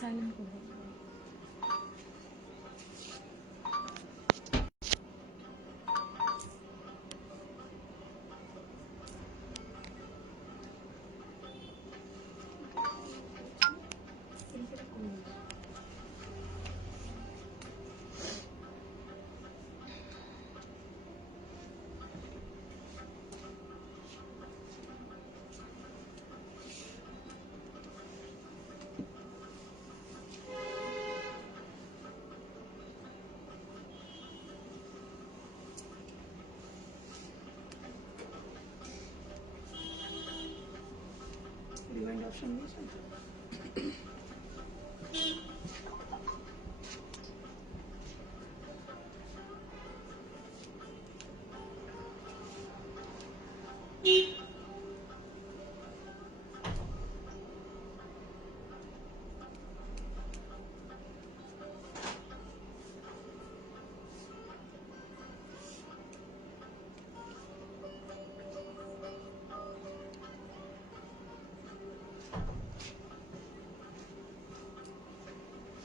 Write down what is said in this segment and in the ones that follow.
Silent করবো। Remind option দিয়েছেন তো?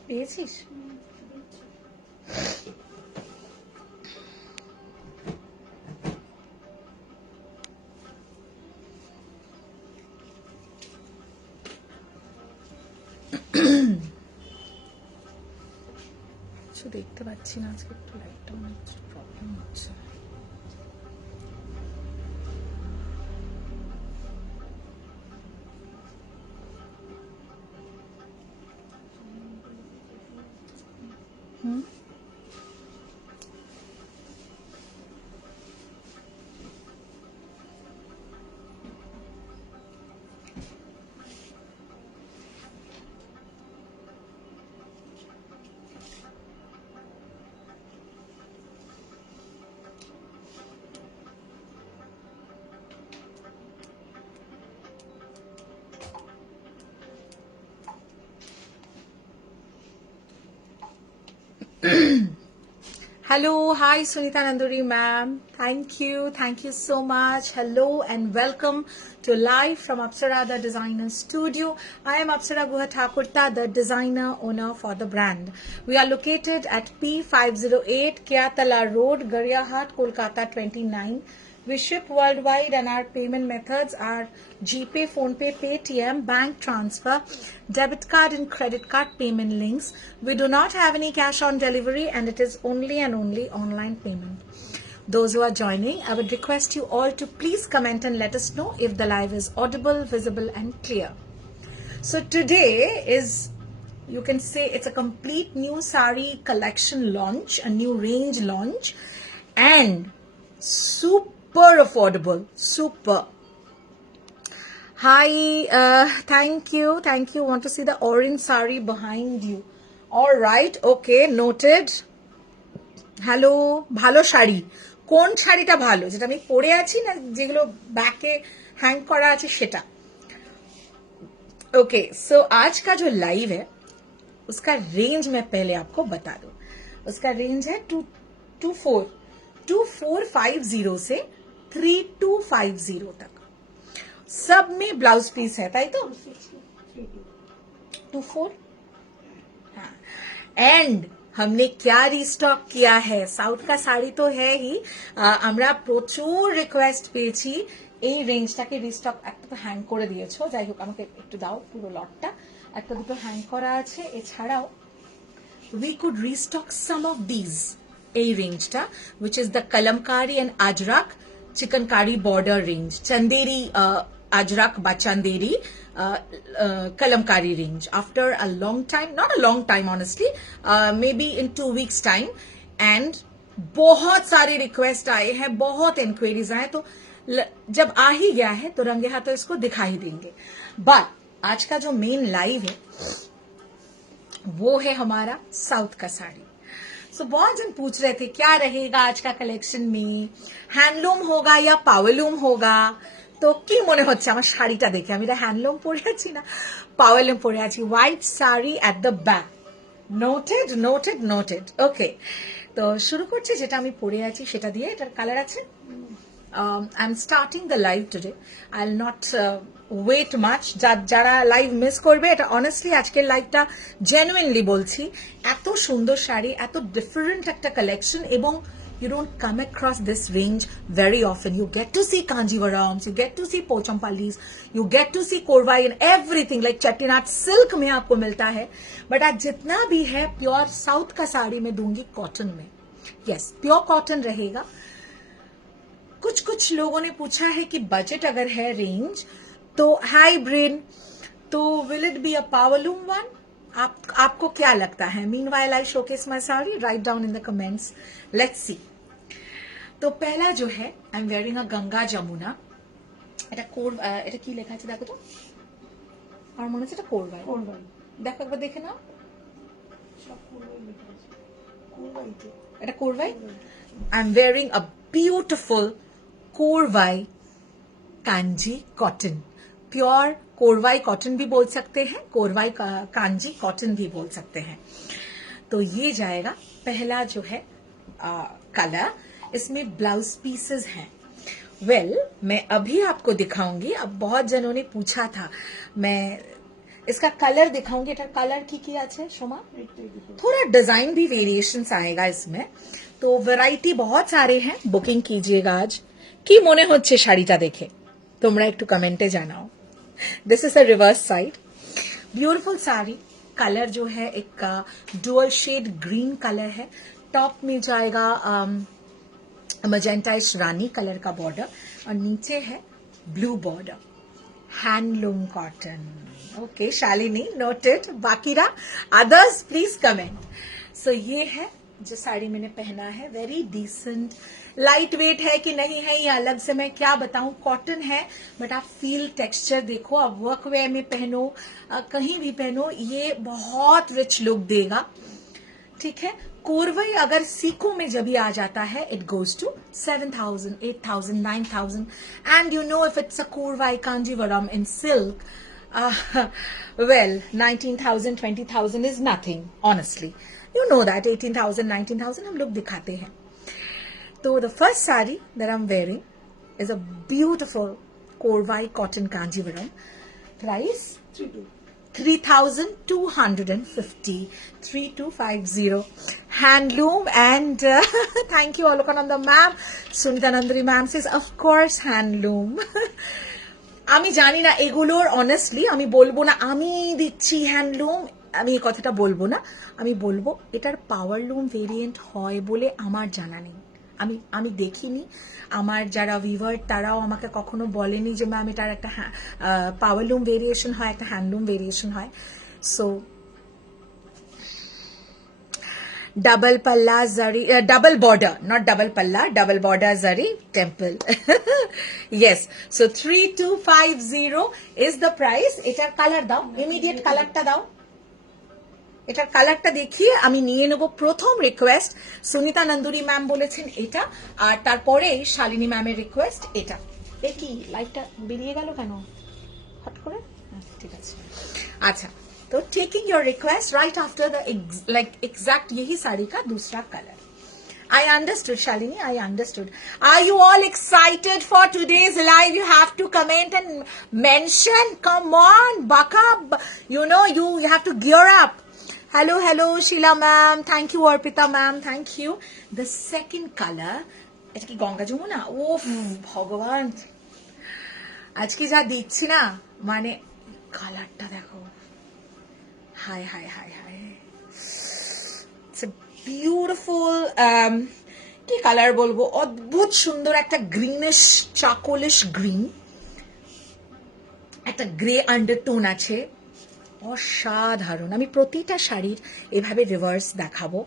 পেয়েছিস? কিছু দেখতে পাচ্ছি না আজকে, একটু লাইটটা মনে হচ্ছে প্রবলেম হচ্ছে। Hello, hi Sunita Nanduri ma'am. Thank you so much. Hello and welcome to live from Apsara the Designer Studio. I am Apsara Guha Thakurta, the designer owner for the brand. We are located at P508 Kyatala Road, Garyahat, Kolkata 29. We ship worldwide and our payment methods are GPay, PhonePe, Paytm, bank transfer, debit card and credit card payment links. We do not have any cash on delivery and it is only and only online payment. Those who are joining, I would request you all to please comment and let us know if the live is audible, visible and clear. So today is, you can say it's a complete new sari collection launch, a new range launch, and super affordable, super. Hi, thank you. Want to see the orange sari behind you? All right, okay, noted. Hello, ভালো শাড়ি কোন শাড়িটা ভালো, যেটা আমি পরে আছি না যেগুলো ব্যাকে হ্যাং করা আছে সেটা? ओके, सो आज का जो लाइव है उसका रेंज मैं पहले आपको बता दूं. उसका रेंज है 2450 से 3250 तक. सब में ब्लाउज पीस है, ताई तो 24. हाँ, एंड हमने क्या रिस्टक किया है, साउथ का শাড়ি তো है ही, আমরা প্রচুর রিকোয়েস্ট পেয়েছি এই রেঞ্জটাকে রিস্টক. একটা তো হ্যাং করে দিয়েছো, যাই হোক আমাকে একটু দাও পুরো লটটা. একটা দুটো হ্যাং করা আছে, এছাড়াও we could restock some of these এই রেঞ্জটা, which is the kalamkari and ajrak chicankari border range, chanderi ajrak ba chanderi kalamkari range. After a long time, not a long time honestly, maybe in 2 weeks time, and बहुत सारे request आए हैं, बहुत inquiries आए, तो जब आ ही गया है तो रंगे हाथों इसको दिखा ही देंगे. बट आज का जो मेन लाइव है वो है हमारा साउथ का साड़ी. सो बहुत जन पूछ रहे थे क्या रहेगा आज का कलेक्शन में, हैंडलूम होगा या पावरलूम होगा. তো কি মনে হচ্ছে আমার শাড়িটা দেখে? আমি এটা হ্যান্ডলুম পরে আছি না পাওয়ারলুম পরে আছি. White sari at the back. Noted noted noted. Okay, তো শুরু করছি যেটা আমি পরে আছি সেটা দিয়ে. এটার কালার আছে. I'm starting the live today. I'll not wait much. যারা লাইভ মিস করবে, এটা অনেস্টলি আজকের লাইভটা জেনুইনলি বলছি, এত সুন্দর শাড়ি, এত ডিফারেন্ট একটা কালেকশন, এবং you don't come across this range very often. You get to see Kanjivarams, you get to see Pochampallis, you get to see Korvai and everything like Chettinad silk में आपको मिलता है, but आज जितना भी है प्योर साउथ का साड़ी में दूंगी कॉटन में। यस, प्योर कॉटन रहेगा। कुछ लोगों ने पूछा है कि बजट अगर है रेंज, तो हाई ब्रेन, तो will it be a powerloom one? आपको क्या लगता है? Meanwhile I showcase my sari, write down in the comments, let's see. तो पहला जो है, I am wearing a Ganga Jamuna. এটা এটা কি লেখা আছে দেখো তো, আমার মনে হচ্ছে এটা কোরবাই। দেখো একবার দেখে নাও, এটা korvai. I am wearing a beautiful korvai Kanchi cotton. Pure korvai cotton भी बोल सकते हैं, कोरवाई कांजी कॉटन भी बोल सकते हैं। तो ये जाएगा पहला जो है कलर। इसमें ब्लाउज पीसेस हैं। वेल, मैं अभी आपको दिखाऊंगी। अब बहुत जनों ने पूछा था, मैं इसका कलर दिखाऊंगी। এটা कलर কি আছে সোমা? थोड़ा डिजाइन भी वेरिएशंस आएगा इसमें, तो वैरायटी बहुत सारे हैं। बुकिंग कीजिएगा आज। কি মনে হচ্ছে শাড়িটা দেখে তোমরা একটু কমেন্টে জানাও। This is a reverse side. Beautiful sari. Colour जो है एक डुअल शेड ग्रीन कलर है। टॉप में जाएगा मजेंटाइश रानी कलर का बॉर्डर, और नीचे है blue border. Handloom cotton. Okay Shalini, noted. बाकीरा अदर्स प्लीज कमेंट। सो ये है जो साड़ी मैंने पहना है। वेरी डिसेंट, लाइट वेट है कि नहीं है ये अलग से मैं क्या बताऊं। कॉटन है, बट आप फील टेक्सचर देखो। आप वर्क वेयर में पहनो, कहीं भी पहनो, ये बहुत रिच लुक देगा। ठीक है। कोरवई अगर सीखों में जब भी आ जाता है, it goes to 7,000, 8,000, 9,000, and you know if it's a korvai Kanjeevaram in silk, well, 19,000, 20,000 is nothing, honestly. You know that 18,000, 19,000 हम लोग दिखाते हैं। तो the first sari that I'm wearing is a beautiful Korvai cotton Kanjivaram. Price 3,250, 3,250. Handloom, and thank you Alokananda ma'am. Sunita Nandri ma'am says of course handloom. আমি জানি না এগুলোর, honestly আমি বলবো না আমি দিচ্ছি হ্যান্ডলুম, আমি এই কথাটা বলবো না। আমি বলবো এটার পাওয়ারলুম ভেরিয়েন্ট হয় বলে আমার জানা নেই। আমি দেখিনি। আমার যারা ভিভার তারাও আমাকে কখনো বলেনি যে ম্যাম এটার একটা পাওয়ারলুম ভেরিয়েশন হয়, একটা হ্যান্ডলুম ভেরিয়েশন হয়। So double palla zari, double border, not double palla, double border zari temple. Yes, so 3,250 is the price. এটার কালার দাও, ইমিডিয়েট কালারটা দাও। এটার কালারটা দেখিয়ে আমি নিয়ে নেব। প্রথম রিকোয়েস্ট সুনিতা নন্দুরি ম্যাম বলেছেন এটা, আর তারপরে শালিনী ম্যামের রিকোয়েস্ট এটা। দেখি লাইটটা বেরিয়ে গেল কেন হট করে? ঠিক আছে। আচ্ছা, तो taking your request right after the like exact यही साड़ी का दूसरा colour. I understood Shalini, I understood. Are you all excited for today's live? You have to comment and mention. Come on, buck up. You know you have to gear up. Hello Sheila ma'am, thank you Arpita ma'am, thank you. The second color, এটা কি গঙ্গা যমুনা? ওফ ভগবান, আজকে যা দিচ্ছি না, মানে কালারটা দেখো। Hi hi hi hi, it's a beautiful, কি কালার বলবো, অদ্ভুত সুন্দর একটা গ্রিনিশ চাকোলিশ গ্রিন, একটা গ্রে আন্ডারটোন আছে, অসাধারণ। আমি প্রতিটা শাড়ির এভাবে রিভার্স দেখাবো,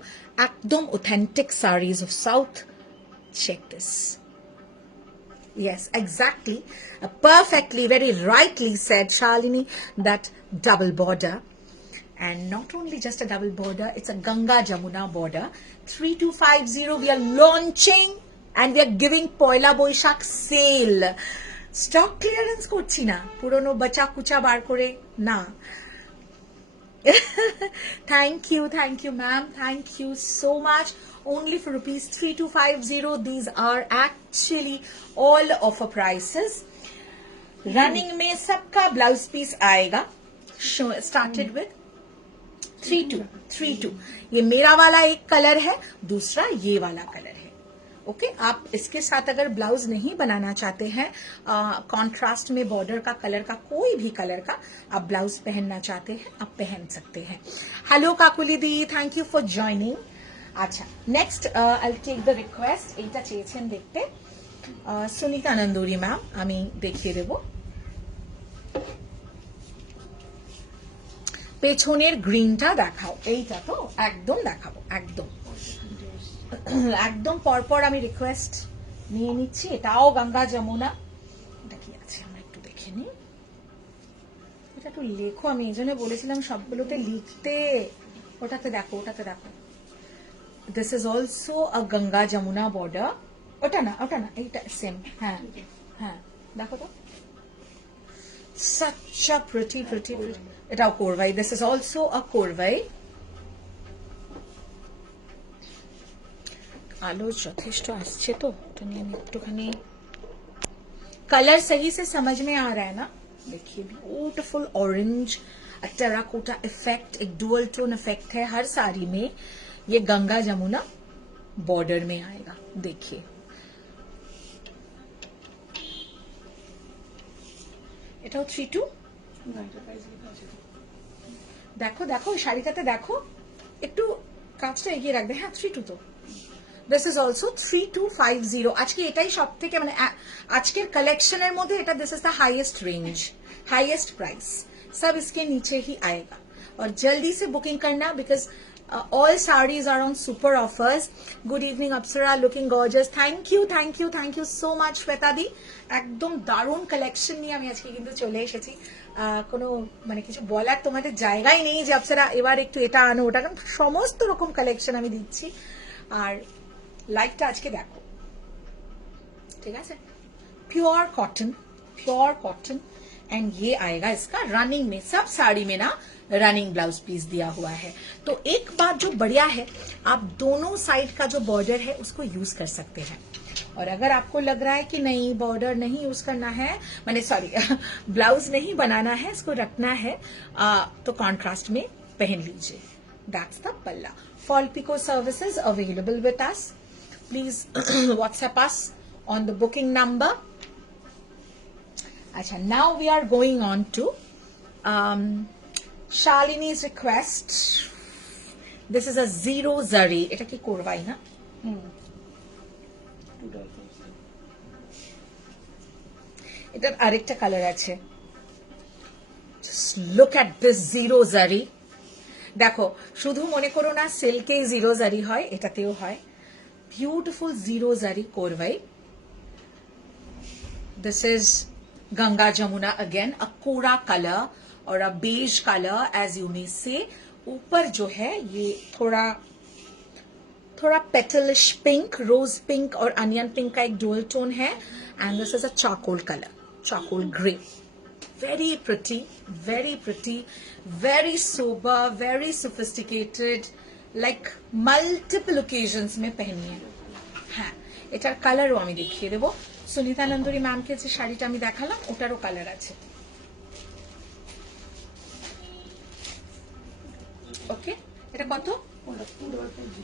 একদম authentic saris of south. Check this. Yes, exactly. Perfectly, very rightly said, Shalini, that double border. And not only just a double border, it's a Ganga Jamuna border. 3,250, we are launching and we are giving Poila Boishak sale. Stock clearance korchi na, purono bacha kucha bar kore na. Thank you ma'am, thank you so much. Only for rupees 3,250. These are actually all offer prices. Running में सबका blouse piece आएगा. Started with 3-2. ये मेरा वाला एक colour है, दूसरा ये वाला कलर है. ओके आप इसके साथ अगर ब्लाउज नहीं बनाना चाहते हैं, कॉन्ट्रास्ट में बॉर्डर का कलर का कोई भी कलर का आप ब्लाउज पहनना चाहते हैं, आप पहन सकते हैं. Hello Kakuli di, thank you for joining. अच्छा next I take the request. এইটা চেয়েছেন দেখতে সুনিতা নন্দুরি ম্যাম, আমি দেখিয়ে দেব. পেছনের গ্রিনটা দেখাও. এইটা তো একদম দেখাবো, একদম একদম পরপর আমি রিকোয়েস্ট নিয়ে নিচ্ছি. এটাও গঙ্গা যমুনা. এটা কি আছে আমরা একটু দেখে নিই. এটা একটু লেখো, আমি এই জন্য বলেছিলাম সবগুলোতে লিখতে. ওটাতে দেখো, ওটাতে দেখো. This is also a Ganga Jamuna border. ওটা না, ওটা না, এইটা সেম. হ্যাঁ হ্যাঁ দেখো তো, such a pretty. এটাও korvai. This is also a korvai. आलो যথেষ্ট আসছে তো, তো নিয়ে একটুখানি कलर सही से समझ में आ रहा है ना. देखिए ब्यूटीफुल ऑरेंज टेराकोटा इफेक्ट, एक डुअल टोन इफेक्ट है हर साड़ी में. ये गंगा जमुना बॉर्डर में आएगा. देखिए এটাও 3-2. দেখো দেখো শাড়িটাতে দেখো, একটু কাজটা এগিয়ে রাখবে. হ্যাঁ 3-2 তো. This is also 3250. আজকে এটাই সব থেকে মানে আজকের কালেকশনের মধ্যে এটা this is the highest range, highest price. सब इसके नीचे ही आएगा और जल्दी से बुकिंग करना because all saris are on super offers. Good evening Apsara, looking gorgeous. Thank you so much Shweta di. একদম দারুণ কালেকশন নিয়ে আমি আজকে কিন্তু চলে এসেছি. কোনো মানে কিছু বলার তোমাদের জায়গাই নেই যে অপ্সরা এবার একটু এটা আনো ওটা, কারণ সমস্ত রকম কালেকশন আমি দিচ্ছি. আর लाइट आज के देखो, ठीक है. प्योर कॉटन एंड ये आएगा इसका रनिंग में. सब साड़ी में ना रनिंग ब्लाउज पीस दिया हुआ है. तो एक बात जो बढ़िया है, आप दोनों साइड का जो बॉर्डर है उसको यूज कर सकते हैं. और अगर आपको लग रहा है कि नहीं बॉर्डर नहीं यूज करना है, माने सॉरी ब्लाउज नहीं बनाना है, इसको रखना है, तो कॉन्ट्रास्ट में पहन लीजिए. That's the palla. Fall pico services available with us. Please WhatsApp us on the booking number. Acha, now we are going on to Shalini's request. This is a zero zari. Eta ki korwai na? Etar arekta color ache. Just look at this zero zari. Dekho, shudhu mone koro na silk e zero zari hoy, etateo hoy. Beautiful zero zari korvai. This is Ganga Jamuna again, a kora color or a beige color as you may say. ऊपर जो है ये थोड़ा petalish pink, rose pink और onion pink का एक dual tone है. And this is a charcoal color, charcoal grey. Very pretty, very sober, very sophisticated. Like multiple occasions মে পহনিয়ে. হ্যাঁ এটার কালারও আমি দেখিয়ে দেবো. সুনিতা নন্দুরি ম্যামকে যে শাড়িটা আমি দেখালাম ওটারও কালার আছে. ওকে এটা কত?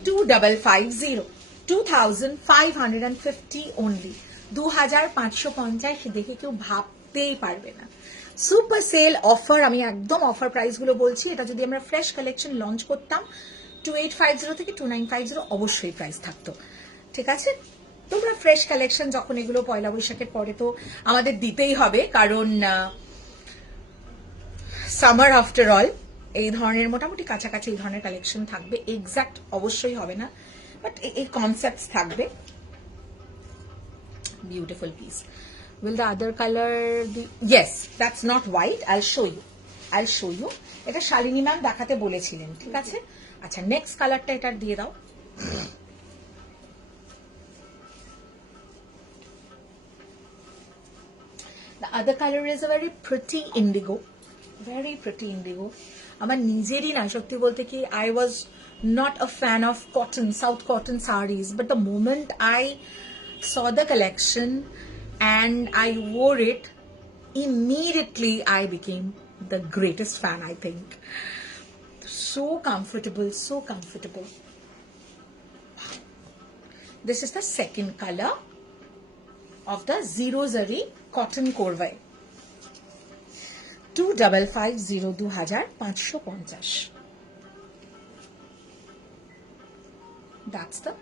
2550, 2550 অনলি. 2550 দেখে কেউ ভাবতেই পারবে না. Super sale offer. আমি একদম অফার প্রাইস গুলো বলছি. এটা যদি আমরা ফ্রেশ কালেকশন লঞ্চ করতাম 2850 থেকে 2950 অবশ্যই প্রাইস থাকতো. ঠিক আছে, তোমরা ফ্রেশ কালেকশন যখন এগুলো পয়লা বৈশাখের পরে তো আমাদের দিতেই হবে, কারণ সামার আফটার অল এই ধরনের মোটামুটি কাছাকাছি এই ধরনের কালেকশন থাকবে. এক্সাক্ট অবশ্যই হবে না, বাট এই কনসেপ্টস থাকবে. Beautiful piece. Will the other color be? Yes, that's not white. I'll show you. এটা শালিনী ম্যাম দেখাতে বলেছিলেন, ঠিক আছে. আচ্ছা নেক্সট কালারটা এটা দিয়ে দাও. The other color is a very pretty indigo. আমার নিজেরই না সত্যি বলতে কি, I was not a fan of cotton, South cotton sarees, but the moment I saw the collection and I wore it, immediately I became the greatest fan, I think. So comfortable, so comfortable. This is the second color of the Zero Zari Cotton Korvai. 2550 That's the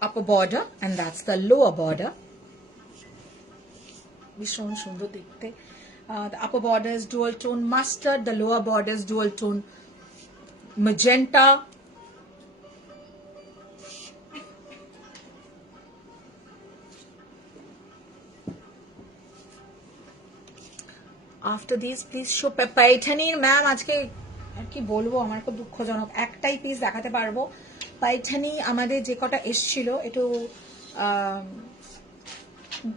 upper border and that's the lower border. Vishon Shundo Dikte. The upper border is dual tone mustard, the lower border is dual tone magenta. After these, please show পাইঠানির ma'am আজকে আর কি বলবো, আমার খুব দুঃখজনক, একটাই piece দেখাতে পারবো। পাইঠানি আমাদের যে কটা এসছিল একটু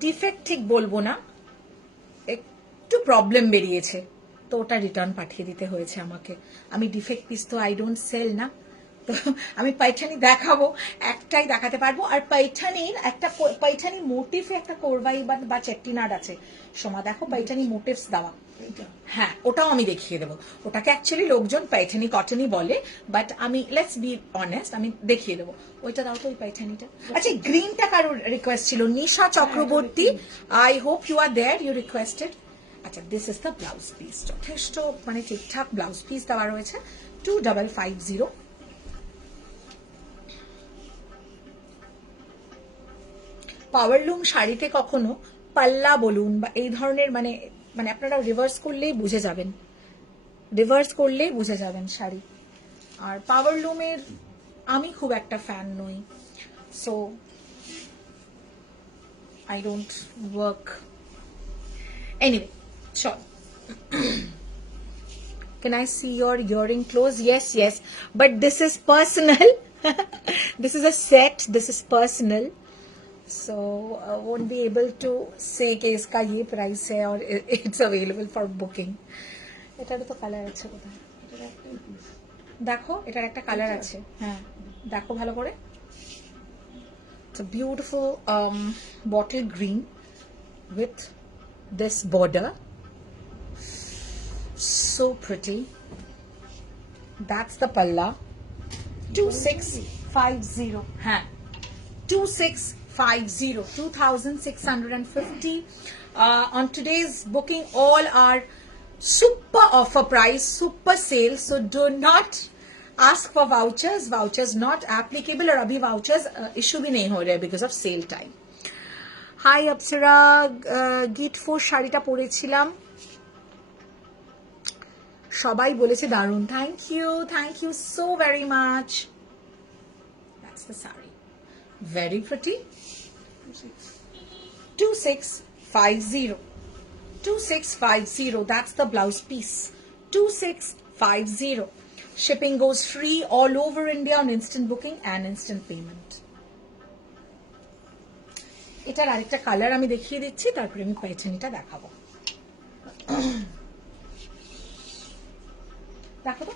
ডিফেক্ট ঠিক বলবো না, একটু প্রবলেম বেরিয়েছে, তো ওটা রিটার্ন পাঠিয়ে দিতে হয়েছে আমাকে। আমি ডিফেক্ট পিস তো আই ডোন্ট সেল না, তো আমি পাইঠানি দেখাবো, একটাই দেখাতে পারবো। আর পাইঠানির একটা পাইঠানি মোটিফে একটা কোরবাই বা চেট্টিনাড আছে, সোমা দেখো পাইঠানি মোটিভস দেওয়া, হ্যাঁ ওটাও আমি দেখিয়ে দেবো। ওটাকে অ্যাকচুয়ালি লোকজন পাইঠানি কটনই বলে, বাট আমি লেটস বি অনেস্ট, আমি দেখিয়ে দেবো। ওইটা দাও তো, ওই পাইঠানিটা। আচ্ছা, গ্রিনটা কারোর রিকোয়েস্ট ছিল, Nisha Chakraborty, I hope you are there, you requested. আচ্ছা, this is the blouse piece, যথেষ্ট মানে ঠিকঠাক ব্লাউজ পিস দেওয়া রয়েছে। 2550। পাওয়ারলুম শাড়িতে কখনো পাল্লা বলুন বা এই ধরনের মানে মানে আপনারা রিভার্স করলেই বুঝে যাবেন, রিভার্স করলেই বুঝে যাবেন শাড়ি। আর পাওয়ারলুমের আমি খুব একটা ফ্যান নই, so I don't work anyway. চল, can I see your earring close? Yes, yes, but this is personal. This is a set, this is personal, so won't be able to say कि इसका ये price है और it's available for booking. এটারও তো colour আছে কোথায়, দেখো এটার একটা কালার আছে, হ্যাঁ দেখো ভালো করে। It's a beautiful bottle green with this border, so pretty. That's the palla. 2650, huh? 2650, 2650. On today's booking, all are super offer price, super sale, so do not ask for vouchers. Vouchers not applicable, और अभी vouchers issue भी नहीं हो रहे because of sale time. Hi Apsara, গিট ফোর শাড়িটা পরেছিলাম, সবাই বলেছে দারুণ। Thank you so very much. That's the sari, very pretty. 2650, 2650, that's the blouse piece. 2650. Shipping goes free all over India on instant booking and instant payment. এটার আরেকটা colour আমি দেখিয়ে দিচ্ছি, তারপরে আমি পাইঠানিটা দেখাবো। দেখো তো,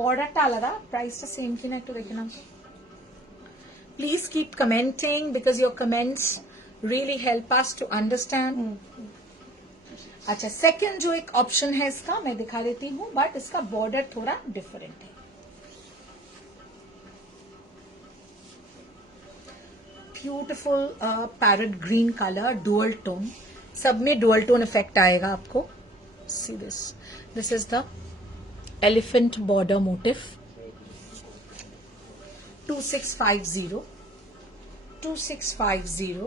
বর্ডারটা আলাদা, প্রাইসটা সেম কিনা একটু দেখে নাও। Please keep commenting because your comments really help us to understand. अच्छा, सेकंड जो एक ऑप्शन है इसका मैं दिखा देती हूँ, बट इसका बॉर्डर थोड़ा डिफरेंट है। Beautiful parrot green colour, dual tone, सब में डुअल टोन इफेक्ट आएगा आपको। See this is the elephant border motif. 2650, 2650.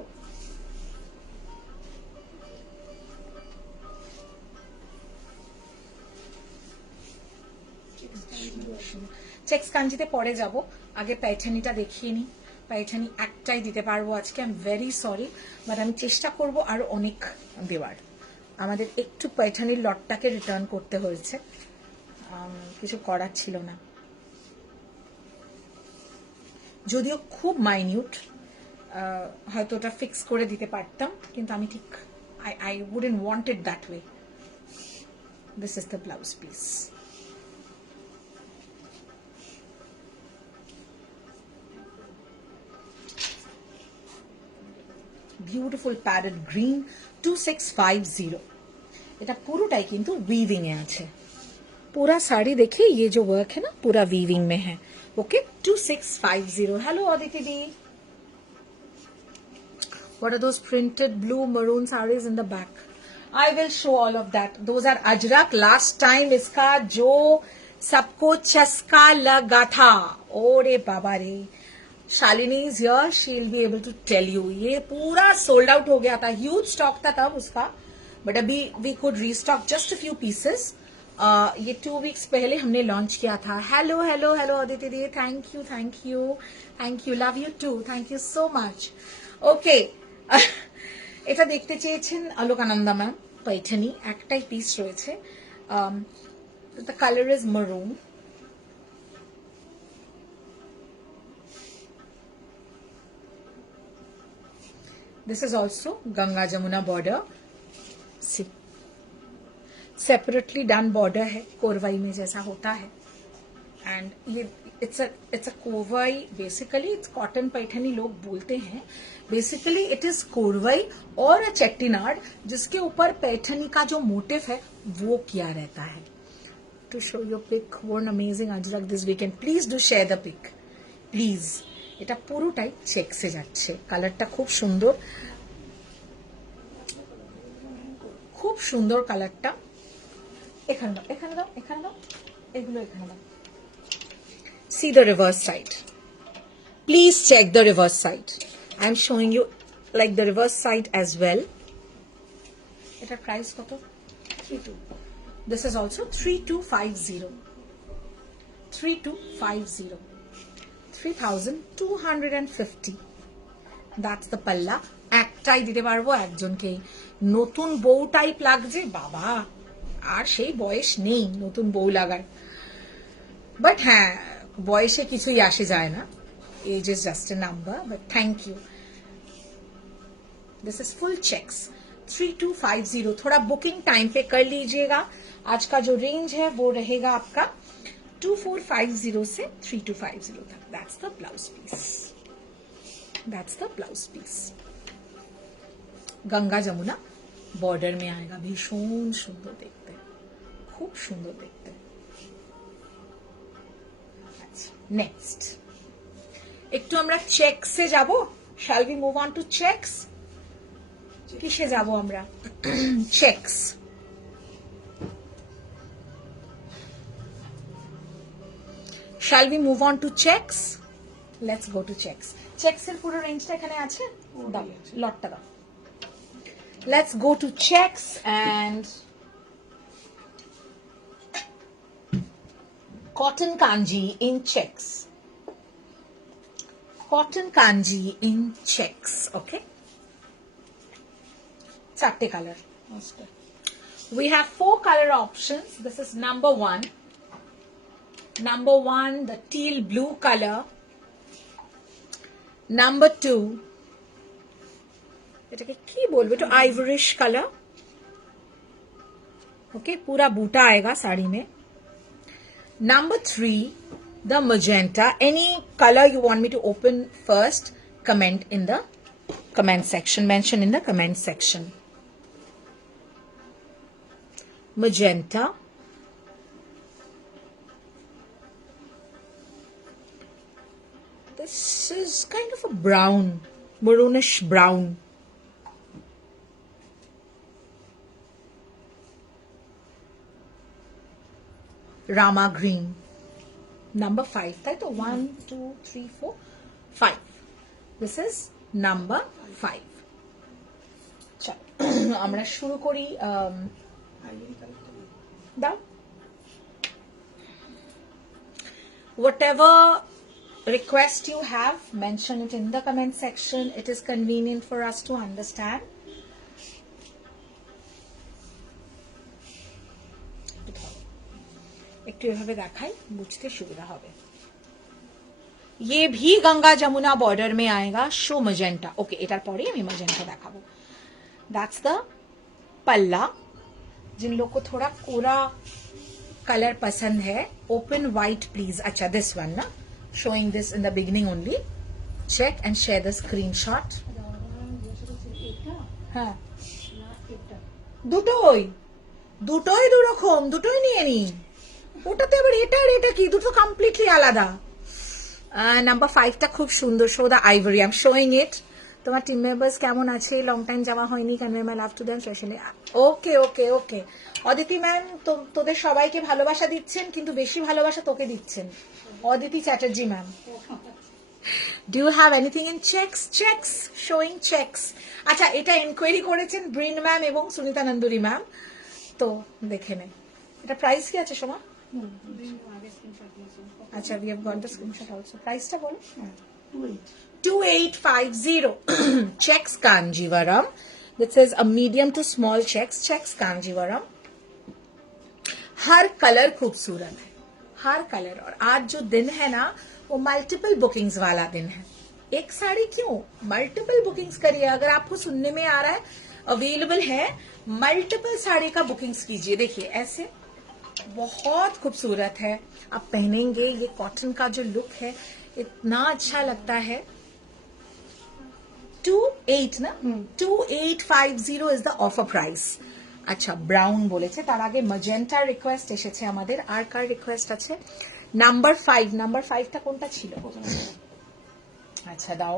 Checks কাঞ্জিতে পরে যাব, আগে পাইঠানিটা দেখিয়ে নি। পাইঠানি একটাই দিতে পারবো আজকে, I am very sorry, but আমি চেষ্টা করব আরো অনেক দেওয়ার। আমাদের একটু পাইঠানির লটটাকে রিটার্ন করতে হয়েছে, কিছু করার ছিল না। যদিও খুব মাইনিউট, হয়তো ওটা ফিক্স করে দিতে পারতাম, কিন্তু আমি ঠিক I wouldn't want it that way. This is the blouse piece. Beautiful parrot green 2650। এটা পুরোটাই কিন্তু উইভিং এ আছে। पूरा साड़ी देखिए, ये जो वर्क है ना पूरा वीविंग में है। Okay 2650। Hello Aditi the, what are those printed blue maroon sarees in the back? I will show all of that. Those are ajrak. Last time इसका जो सबको चस्का लगा था, ओरे बाबा रे, Shalini is here, she'll be able to tell you. ये पूरा sold out हो गया था, huge stock था तब उसका, but अभी we could restock just a few pieces. ये 2 weeks पहले हमने लॉन्च किया था। Hello hello hello Aditi di, thank you thank you thank you, love you too, thank you so much. Okay, এটা দেখতে চেয়েছেন আলোকানন্দা ম্যাম, पैठनी একটাই পিস রয়েছে। The colour is maroon। This is also Ganga Jamuna border। See, separately done border है, कोरवाई में जैसा होता है। एंड ये it's a korvai, basically it's cotton Paithani लोग बोलते हैं, बेसिकली इट इज कोरवाई और अ चेट्टीनाड, जिसके ऊपर पैठनी का जो मोटिव है वो किया रहता है। To show your pic, worn amazing Ajrak this weekend, please do share the pic please. এটা পুরোটাই চেকসে যাচ্ছে, কালারটা খুব সুন্দর, খুব সুন্দর কালারটা। এখানে দাও এখানে দাও এখানে দাও, এগুলো এখানে দাও। See the reverse side. Please check the reverse side. I am showing you like the reverse side as well. এটার প্রাইস কত? 32। This is also 3250। 3250। 3250। That's the palla। একটাই দিতে পারবো একজনকেই। নতুন বউ টাইপ লাগছে বাবা, আর সেই বয়স নেই নতুন বউ লাগার, বাট হ্যাঁ বয়সে কিছুই আসে যায় না, age is just a number. But thank you. This is full checks 3250। थोड़ा बुकिंग टाइम पे कर लीजिएगा। आज का जो रेंज है वो रहेगा आपका 2450 से 3250 तक। That's the blouse piece, that's the blouse piece. Ganga Jamuna border में आएगा, भीषण सुंदर देखते, खूब सुंदर देखते। नेक्स्ट একটু আমরা চেকসে যাব। shall we move on to checks? কিসে যাব আমরা? checks। shall we move on to checks? let's go to checks। checks এর পুরো রেঞ্জটা এখানে আছে, দাও লটটা দাও। let's go to checks and cotton kanji in checks। cotton kanji in checks। okay, চারটে color। we have 4 color options। this is number 1, the teal blue color। number 2, এটাকে কি বলবো, একটু আইভরিশ কালার। ओके, पूरा बूटा आएगा साड़ी में। number 3, the magenta। any color you want me to open first, comment in the comment section, mention in the comment section। magenta। this is kind of a brown, maroonish brown। Rama green। number 5, তাই তো 1 2 3 4 5। this is number 5। চলো আমরা শুরু করি। দাও, whatever request you have, mention it in the comment section। it is convenient for us to understand। একটু এভাবে দেখাই, বুঝতে সুবিধা হবে। ये भी गंगा जमुना बॉर्डर में आएगा, शो मजेंटा। ओके, এটার পরে আমি मजेंटा দেখাবো। दैट्स द पल्ला। जिन लोग को थोड़ा कोरा कलर पसंद है, ओपन व्हाइट प्लीज। अच्छा, दिस वन ना, showing this in the beginning only। check and share the screenshot। হ্যাঁ দুটোই দুটোই দুরকম, দুটোই নিয়ে নি। ওটাতে আবার এটা আর এটা কি, দুটো কমপ্লিটলি আলাদা। নাম্বার 5টা খুব সুন্দর, show the ivory, I am showing it. তোমার টিম মেম্বার্স কেমন আছে? লং টাইম যাওয়া হয়নি, convey my love to them specially. Okay okay okay Aditi ma'am, তোদের সবাইকে ভালোবাসা দিচ্ছেন, কিন্তু বেশি ভালোবাসা তোকে দিচ্ছেন Aditi Chatterjee ma'am. Do you have anything in checks? Checks, showing checks. আচ্ছা, এটা এনকোয়ারি করেছেন ব্রিন ম্যাম এবং সুনিতা নন্দুরি ম্যাম, তো দেখে নেন। এটা প্রাইস কি আছে সোমা? আচ্ছা, we have got the screenshot also. প্রাইসটা বলো। 2850 checks Kanjivaram. This is a medium to small checks Kanjivaram. Her colour खूबसूरत है, हर कलर। और आज जो दिन है ना, वो मल्टीपल बुकिंग्स वाला दिन है। एक साड़ी क्यों, मल्टीपल बुकिंग्स करिए। अगर आपको सुनने में आ रहा है अवेलेबल है, मल्टीपल साड़ी का बुकिंग्स कीजिए। देखिए ऐसे बहुत खूबसूरत है, आप पहनेंगे, ये कॉटन का जो लुक है इतना अच्छा लगता है। 28 না, 2850 ইজ দ্য অফার প্রাইস। আচ্ছা, ব্রাউন বলেছে, তার আগে ম্যাজেন্টার রিকোয়েস্ট এসেছে আমাদের। আর কার রিকোয়েস্ট আছে? নাম্বার 5, নাম্বার 5টা কোনটা ছিল? আচ্ছা দাও।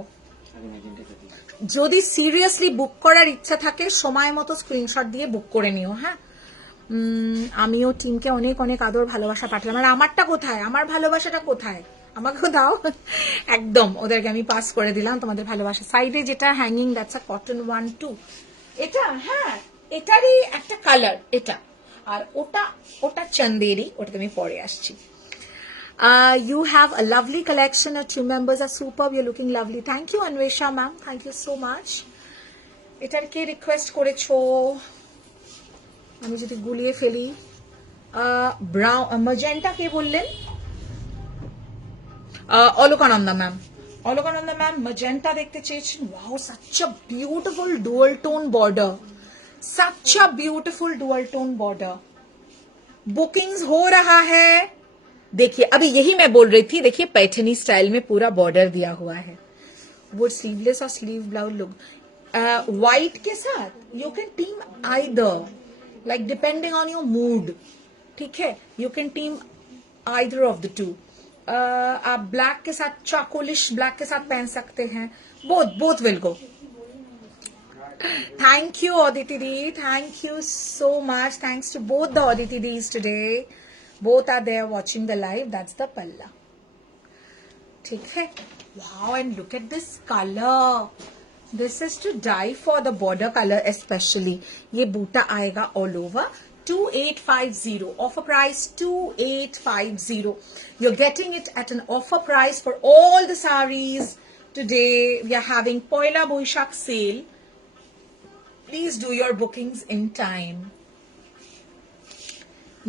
যদি সিরিয়াসলি বুক করার ইচ্ছা থাকে, সময় মতো স্ক্রিনশট দিয়ে বুক করে নিও। হ্যাঁ, আমিও টিমকে অনেক অনেক আদর ভালোবাসা পাঠালাম। আর আমারটা কোথায়, আমার ভালোবাসাটা কোথায়? আমাকেও দাও। একদম, ওদেরকে আমি পাস করে দিলাম তোমাদের ভালোবাসা। সাইডে যেটা হ্যাঙ্গিং, দ্যাটস আ কটন 1 2, এটা হ্যাঁ এটারই একটা কালার এটা। আর ওটা ওটা চন্দেরি, ওটা তুমি পরে আসছি। You have a lovely collection. Your team members are superb. You're looking lovely. Thank you, Anvesha ma'am. Thank you so much. এটার কে রিকোয়েস্ট করেছো? আমি যদি গুলিয়ে ফেলি, ব্রাউন ম্যাজেন্টা কে বললেন? Alakananda ma'am. Alakananda ma'am magenta দেখতে চেয়েছেন। Wow, such a beautiful dual tone border, such a beautiful dual tone border. Bookings हो रहा है। देखिए, अभी यही मैं बोल रही थी, देखिए पैठनी स्टाइल में पूरा बॉर्डर दिया हुआ है। वो स्लीवलेस और स्लीव ब्लाउज लुक व्हाइट के साथ you can team either, like depending on your mood. ठीक है, you can team either of the two. आप ब्लैक के साथ, चाकोलिश ब्लैक के साथ पहन सकते हैं। Both will go. Thank you, Aditi Di. Thank you so much. Thanks to both the Aditi Dis today. Both are there watching the live. That's the palla. ठीक है? Wow, and look at this color. This is to die for, the border color especially. ये बूटा आएगा all over. 2850 offer price 2850. You're getting it at an offer price for all the sarees today. We are having Poila Boishak sale. Please do your bookings in time.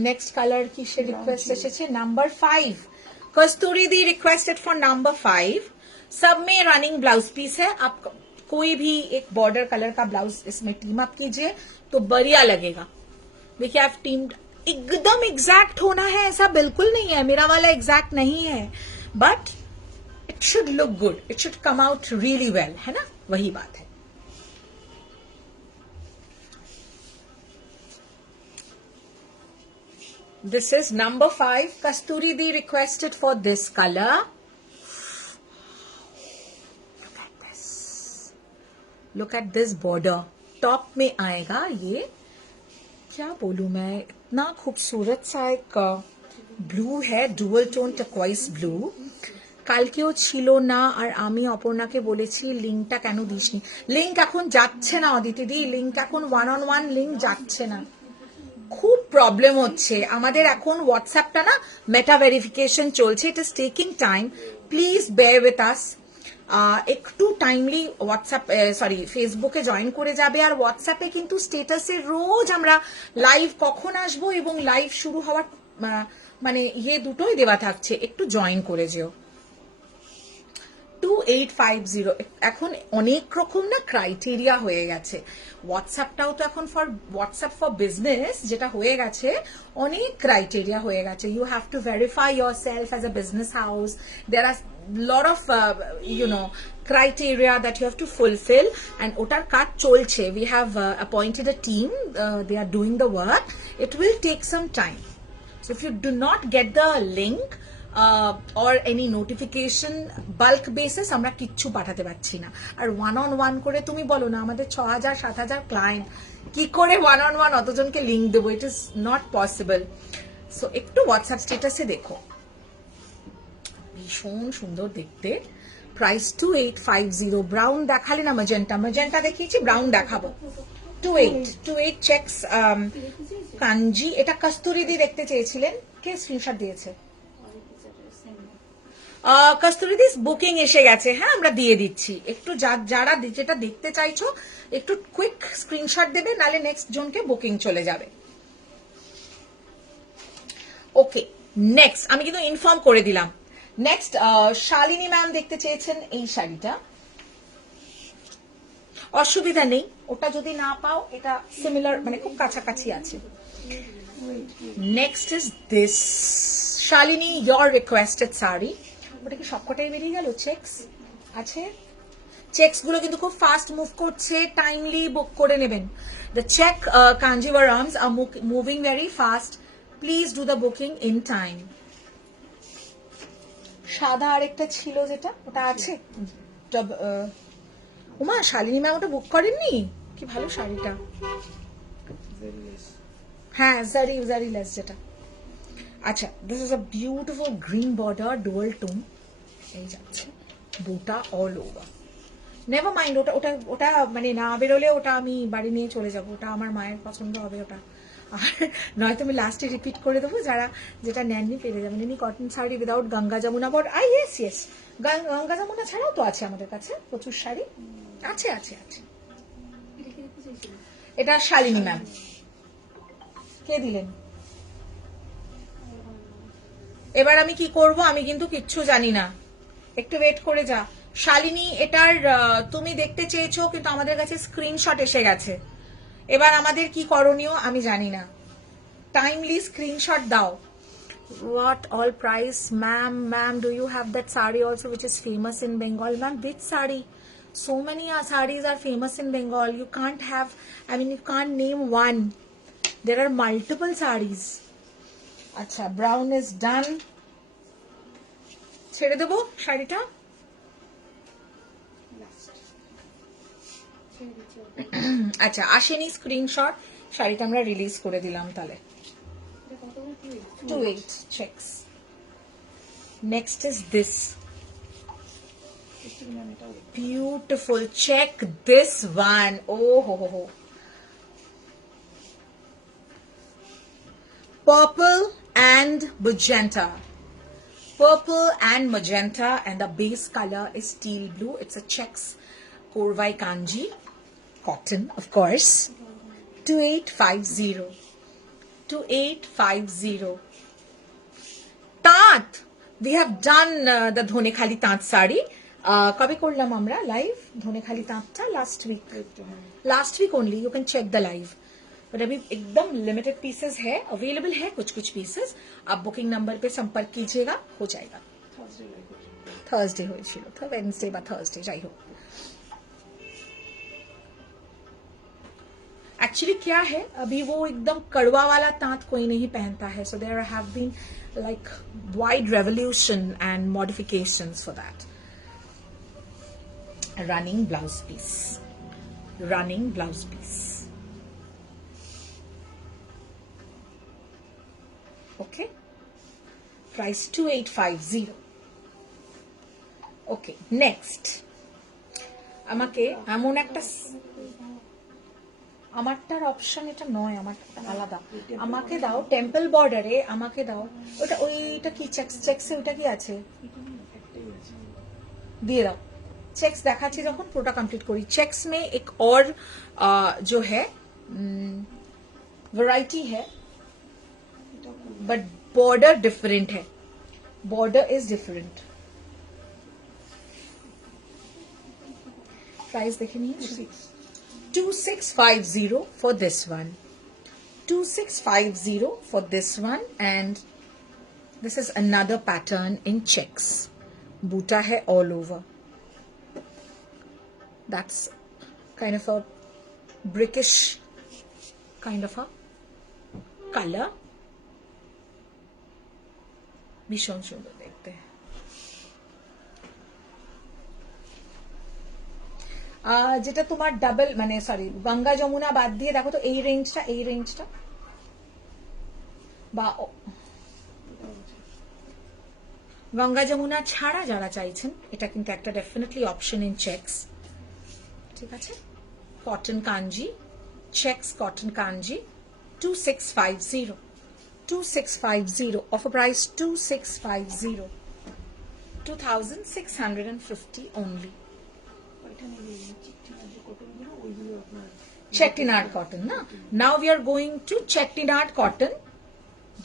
Next color की she request एसेছে number 5. Kasturi the requested for number 5. सब में running blouse piece है। आप कोई भी एक border colour का blouse इसमें टीम अप कीजिए तो बढ़िया लगेगा। देखिए, आप टीम एकदम एग्जैक्ट होना है ऐसा बिल्कुल नहीं है, मेरा वाला एग्जैक्ट नहीं है, but it should look good, it should come out really well, है ना? वही बात है। This is number 5. Kasturi Di requested for this color. Look at this. Look at this border. Top में आएगा ये, क्या बोलूं मैं, इतना खूबसूरत सा एक ব্লু है, ডুয়াল টোন টার্কোয়াইজ ব্লু। কালকেও ছিল না, আর আমি অপর্ণাকে বলেছি লিঙ্কটা কেন দিসনি। লিঙ্ক এখন যাচ্ছে না অদিতি দি, লিঙ্ক এখন 1-on-1 লিঙ্ক যাচ্ছে না, খুব প্রবলেম হচ্ছে আমাদের। এখন হোয়াটসঅ্যাপটা না মেটা ভেরিফিকেশন চলছে, it is taking time, please bear with us. একটু টাইমলি হোয়াটসঅ্যাপ ফেসবুকে জয়েন করে যাবে। আর হোয়াটসঅ্যাপে কিন্তু স্টেটাসে রোজ আমরা লাইভ কখন আসবো এবং লাইভ শুরু হওয়ার মানে ইয়ে দুটোই দেওয়া থাকছে, একটু জয়েন করে যেও। 2850 এখন অনেক রকম না ক্রাইটেরিয়া হয়ে গেছে। হোয়াটসঅ্যাপটাও তো এখন ফর হোয়াটসঅ্যাপ ফর বিজনেস যেটা হয়ে গেছে, অনেক ক্রাইটেরিয়া হয়ে গেছে। You have to verify yourself as a business house. There are lot of criteria that you have to fulfill, and otar kaj cholche. We have appointed a team. They are doing the work. It will take some time. So if you do not get the link or any notification, bulk basis আমরা কিচ্ছু পাঠাতে পারছি না। আর one on one করে তুমি বলো না আমাদের 6000-7000 ক্লায়েন্ট, কি করে ওয়ান অন ওয়ান অতজনকে লিঙ্ক দেবো? It is not possible. So একটু হোয়াটসঅ্যাপ স্ট্যাটাসে দেখো, ভীষণ সুন্দর দেখতে। প্রাইস 2850। ব্রাউন দেখালে না, ম্যাজেন্টা দেখিয়েছি, ব্রাউন দেখাবো। 28 চেকস কাঞ্জি। এটা কস্তুরি দি দেখতে চেয়েছিলেন, কে স্ক্রিনশট দিয়েছে? কস্তুরি দি বুকিং এসে গেছে, হ্যাঁ আমরা দিয়ে দিচ্ছি। একটু যারা যেটা দেখতে চাইছো একটু কুইক স্ক্রিনশট দেবে, নালে নেক্সট জনকে বুকিং চলে যাবে। ওকে, নেক্সট আমি কিন্তু ইনফর্ম করে দিলাম। নেক্সট শালিনী ম্যাম দেখতে চেয়েছেন এই শাড়িটা। অসুবিধা নেই, ওটা যদি না পাও এটা সিমিলার, মানে খুব কাছাকাছি আছে। Next is this Shalini your requested sari. ওটা কি সবকটাই বেরিয়ে গেল? চেকস আছে, চেকস গুলো কিন্তু খুব ফাস্ট মুভ করছে, টাইমলি বুক করে নেবেন। The check Kanjeevarams are moving very fast, please do the booking in time. সাদা আরেকটা ছিল যেটা, ওটা আছে? উমা, শালিনী ম্যাম ওটা বুক করেননি? কি ভালো শাড়িটা, হ্যাঁ জারি লেস যেটা। আচ্ছা, this is a beautiful green border, dual tone, এই যাচ্ছে বুটা অল ওভার। নেভার মাইন্ড, ওটা ওটা ওটা মানে না বেরোলে ওটা আমি বাড়ি নিয়ে চলে যাবো, ওটা আমার মায়ের পছন্দ হবে ওটা। আর নয়তো আমি লাস্টে রিপিট করে দেবো, যারা যেটা নেননি পেরে যাবেন। Any cotton sari without Ganga Jamuna border. Yes Ganga Jamuna ছাড়াও তো আছে আমাদের কাছে প্রচুর শাড়ি আছে। এটা শালিনী ম্যাম। কে দিলেন? এবার আমি কি করব আমি কিন্তু কিচ্ছু জানি না, একটু ওয়েট করে যা। শালিনী, এটার তুমি দেখতে চেয়েছো কিন্তু আমাদের কাছে স্ক্রিনশট এসে গেছে। এবার আমাদের কি করণীয় আমি জানি না। টাইমলি স্ক্রিনশট দাও। What all price? Ma'am, do you have that sari also which is famous in Bengal? Ma'am, which sari? So many saris are famous in Bengal. You can't have, I mean, you can't name one. There are multiple saris. Acha, brown is done. ছেড়ে দেবো শাড়িটা। আচ্ছা, আসেনি screenshot, শাড়িটা আমরা release করে দিলাম তাহলে। 28 checks. Next is this beautiful, check this one. Oh ho. Purple and magenta. Purple and magenta, and the base color is steel blue. It's a checks Korvai Kanji cotton, of course. 2850. 2850. Tat, we have done the Dhonekhali Tat sari. Kabe korlam amra live Dhonekhali Tat ta last week only. You can check the live. But अभी एकदम limited pieces है, available है कुछ pieces. आप booking number पे संपर्क कीजिएगा, हो जाएगा। थर्सडे হয়েছিল, তো ওয়েডনেসডে বা থার্সডে যাই হোক। एक्चुअली क्या है, अभी वो एकदम कड़वा वाला तांत कोई नहीं पहनता है, so there have been like wide revolution and modifications for that. Running blouse piece. Okay, price 2850. Okay, next আমাকে এমন একটা, আমারটার অপশন এটা নয়, আমারটা আলাদা। আমাকে দাও টেম্পল বর্ডারে, আমাকে দাও ওটা, ওইটা কি চেক্সে ওটা কি আছে দিয়ে দাও। চেক্স দেখাচ্ছি যখন পুরোটা कंप्लीट করি। चेक्स में एक और जो है वैरायटी है, बट बॉर्डर डिफरेंट है, बॉर्डर इज डिफरेंट। प्राइस देखिए 2650 for this one, 2650 for this one, and this is another pattern in checks, बूटा है all over। That's kind of a brickish kind of a color. ভীষণ সুন্দর দেখতে। যেটা তোমার double মানে sorry Ganga Jamuna বাদ দিয়ে দেখো তো এই রেঞ্জটা বা গঙ্গা যমুনা ছাড়া যারা চাইছেন এটা কিন্তু একটা ডেফিনেটলি অপশন ইন চেকস, ঠিক আছে। কটন কাঞ্জি, চেকস কটন কাঞ্জি 2650 offer price 2650 2650 only। Chettinad cotton ना। Now we are going to Chettinad cotton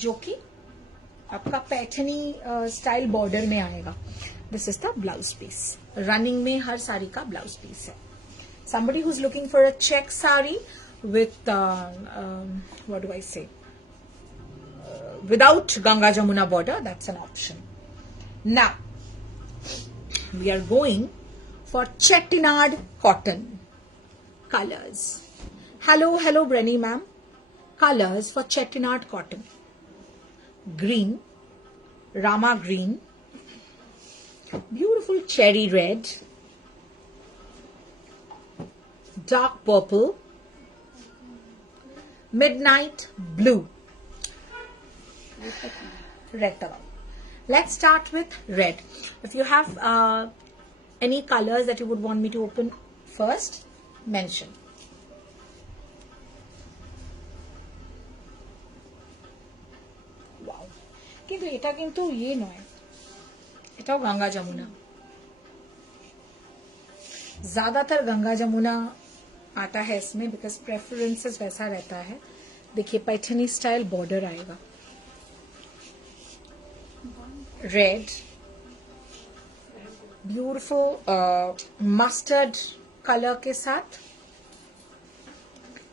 जो कि आपका पैठनी स्टाइल बॉर्डर में आएगा। This is the blouse piece. Running में हर साड़ी का ब्लाउज पीस है। Somebody who's looking for a check sari with what do I say, without Ganga Jamuna border, that's an option. Now we are going for Chettinad cotton colors. Hello Brenny ma'am. Colors for Chettinad cotton: green, Rama green, beautiful cherry red, dark purple, midnight blue, red color. Let's start with red. If you have any colors that you would want me to open first, mention. Wow. কিন্তু এটা কিন্তু ইয়ে নয়, এটাও গঙ্গা যমুনা। ज्यादातर गंगा जमुना आता है इसमें बिकॉज प्रेफरेंसेस वैसा रहता है। देखिए पैठनी स्टाइल बॉर्डर आएगा, रेड, ब्यूटीफुल मस्टर्ड कलर के साथ।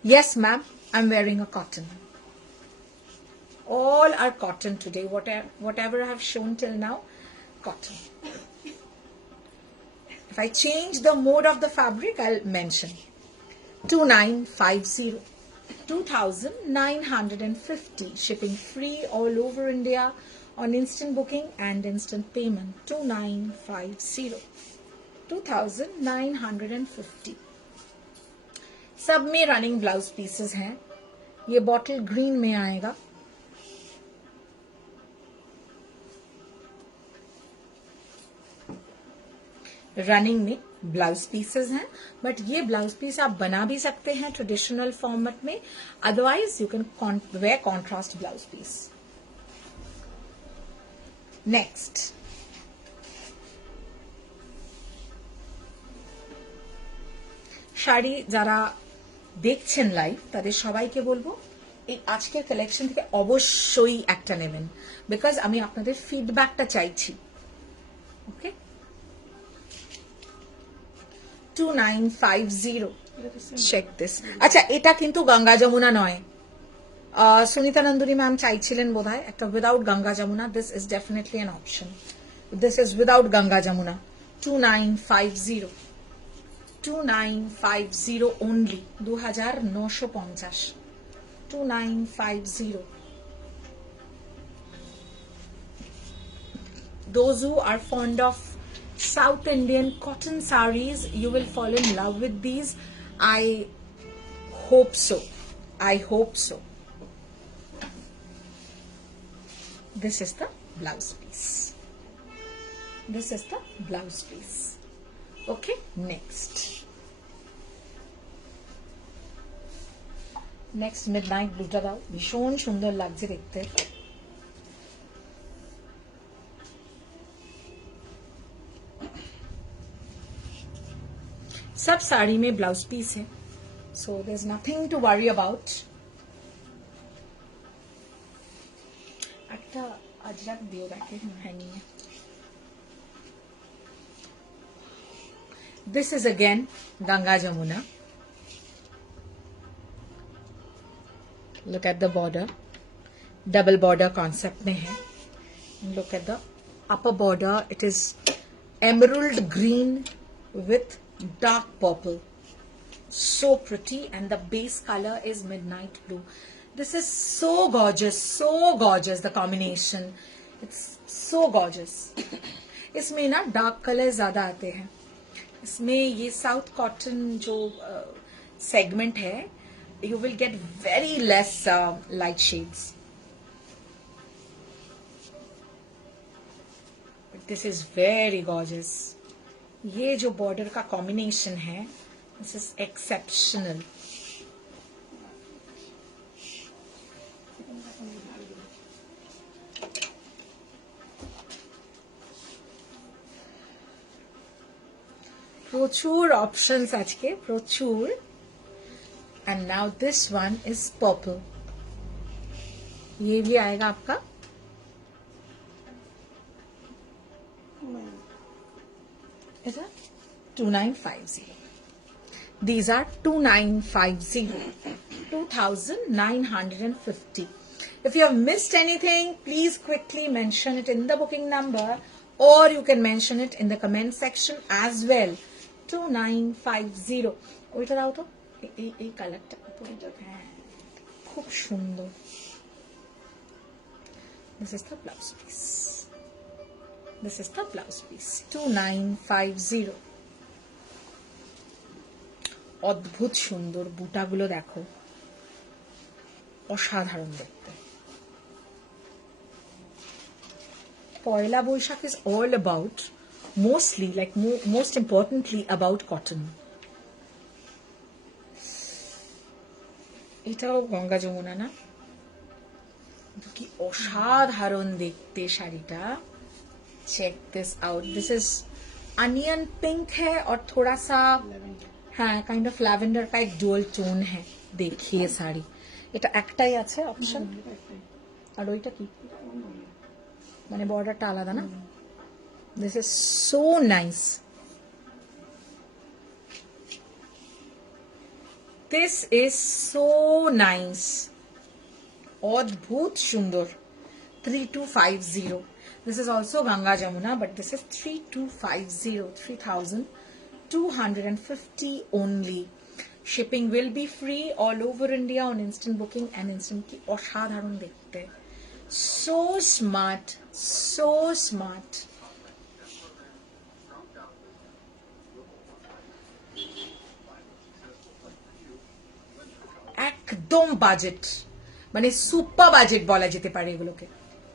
Yes ma'am, I am wearing a cotton. All are cotton today. Whatever I have shown till now, cotton. If I change the mode of the fabric, I'll mention 2950, 2950, shipping free all over India on instant booking and instant payment. 2950, 2950. सब में running blouse pieces हैं। ये bottle green में आएगा, running में blouse pieces हैं, but ये blouse piece आप बना भी सकते हैं ट्रेडिशनल फॉर्मेट में, otherwise you can wear contrast blouse piece. Next sari যারা দেখছেন লাইভ তাদের সবাইকে বলবো এই আজকের কালেকশন থেকে অবশ্যই একটা নেবেন, বিকজ আমি আপনাদের ফিডব্যাকটা চাইছি। ওকে, 2950, check this. আচ্ছা, এটা কিন্তু গঙ্গা যমুনা নয়। সুনিতা নন্দুরি ম্যাম চাইছিলেন বোধহয় একটা without Ganga Jamuna. This is definitely an option. This is without Ganga Jamuna. 2950, 2950 only, 2950, 2950. Those who are fond of South Indian cotton sarees, you will fall in love with these. I hope so. I hope so. This is the blouse piece. This is the blouse piece. Okay, next. Next midnight blue টা দাও, ভীষণ সুন্দর লাগছে দেখতে। सब साड़ी में blouse piece है, so there is nothing to worry about. একটা अजरक दियो रखे hanging. This is again Ganga Jamuna. Look at the border, double border concept में है। Look at the upper border, it is emerald green with dark purple. So pretty, and the base color is midnight blue. This is so gorgeous, the combination. It's so gorgeous. इसमें ना dark colour ज्यादा आते हैं. इसमें ये south cotton जो segment है, you will get very less light shades. This is very gorgeous. ये जो बॉर्डर का कॉम्बिनेशन है, this is exceptional. প্রচুর অপশনস আজকে, প্রচুর. And now this one is purple. ये भी आएगा आपका is that 2950. These are 2950, 2950. If you have missed anything, please quickly mention it in the booking number, or you can mention it in the comment section as well. 2950. ওইটা দাও তো, এই কালারটা খুব সুন্দর. This is the blouse piece. This is the blouse piece. 2950. অদ্ভুত সুন্দর. বুটাগুলো দেখো, অসাধারণ দেখতে. পয়লা Boishakh is all about, mostly, like most importantly, about cotton. এটাও গঙ্গা যমুনা না? কি অসাধারণ দেখতে শাড়িটা. Check this out. This is onion pink है और थोड़ा सा हाँ काइंड ऑफ लैवेंडर का एक डुअल टोन है. देखिए শাড়ি, এটা একটাই আছে অপশন, আর ওইটা কি মানে বর্ডারটা আলাদা না? This is so nice. This is so nice. অদ্ভুত সুন্দর. 3250. This is also Ganga Jamuna, but this is 3250, 3250 only. Shipping will be free all over India on instant booking and instant ki অসাধারণ দেখতে. So smart, so smart. একদম budget, মানে super budget বলা যেতে পারে এগুলোকে.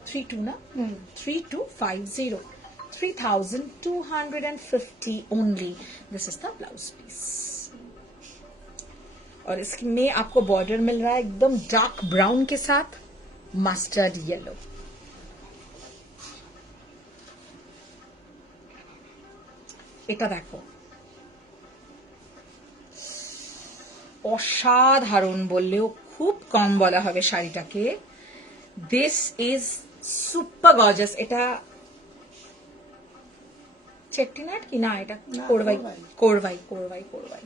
32 না? 3250, 3250 only. This is the blouse piece. और इसमें आपको बॉर्डर मिल रहा है एकदम डार्क ब्राउन के साथ मस्टर्ड येलो. এটা দেখো, অসাধারণ বললেও খুব কম বলা হবে শাড়িটাকে. This is super gorgeous. এটা চেট্টিনাট কি না? এটা কোরবাই, কোরবাই, কোরবাই, কোরবাই.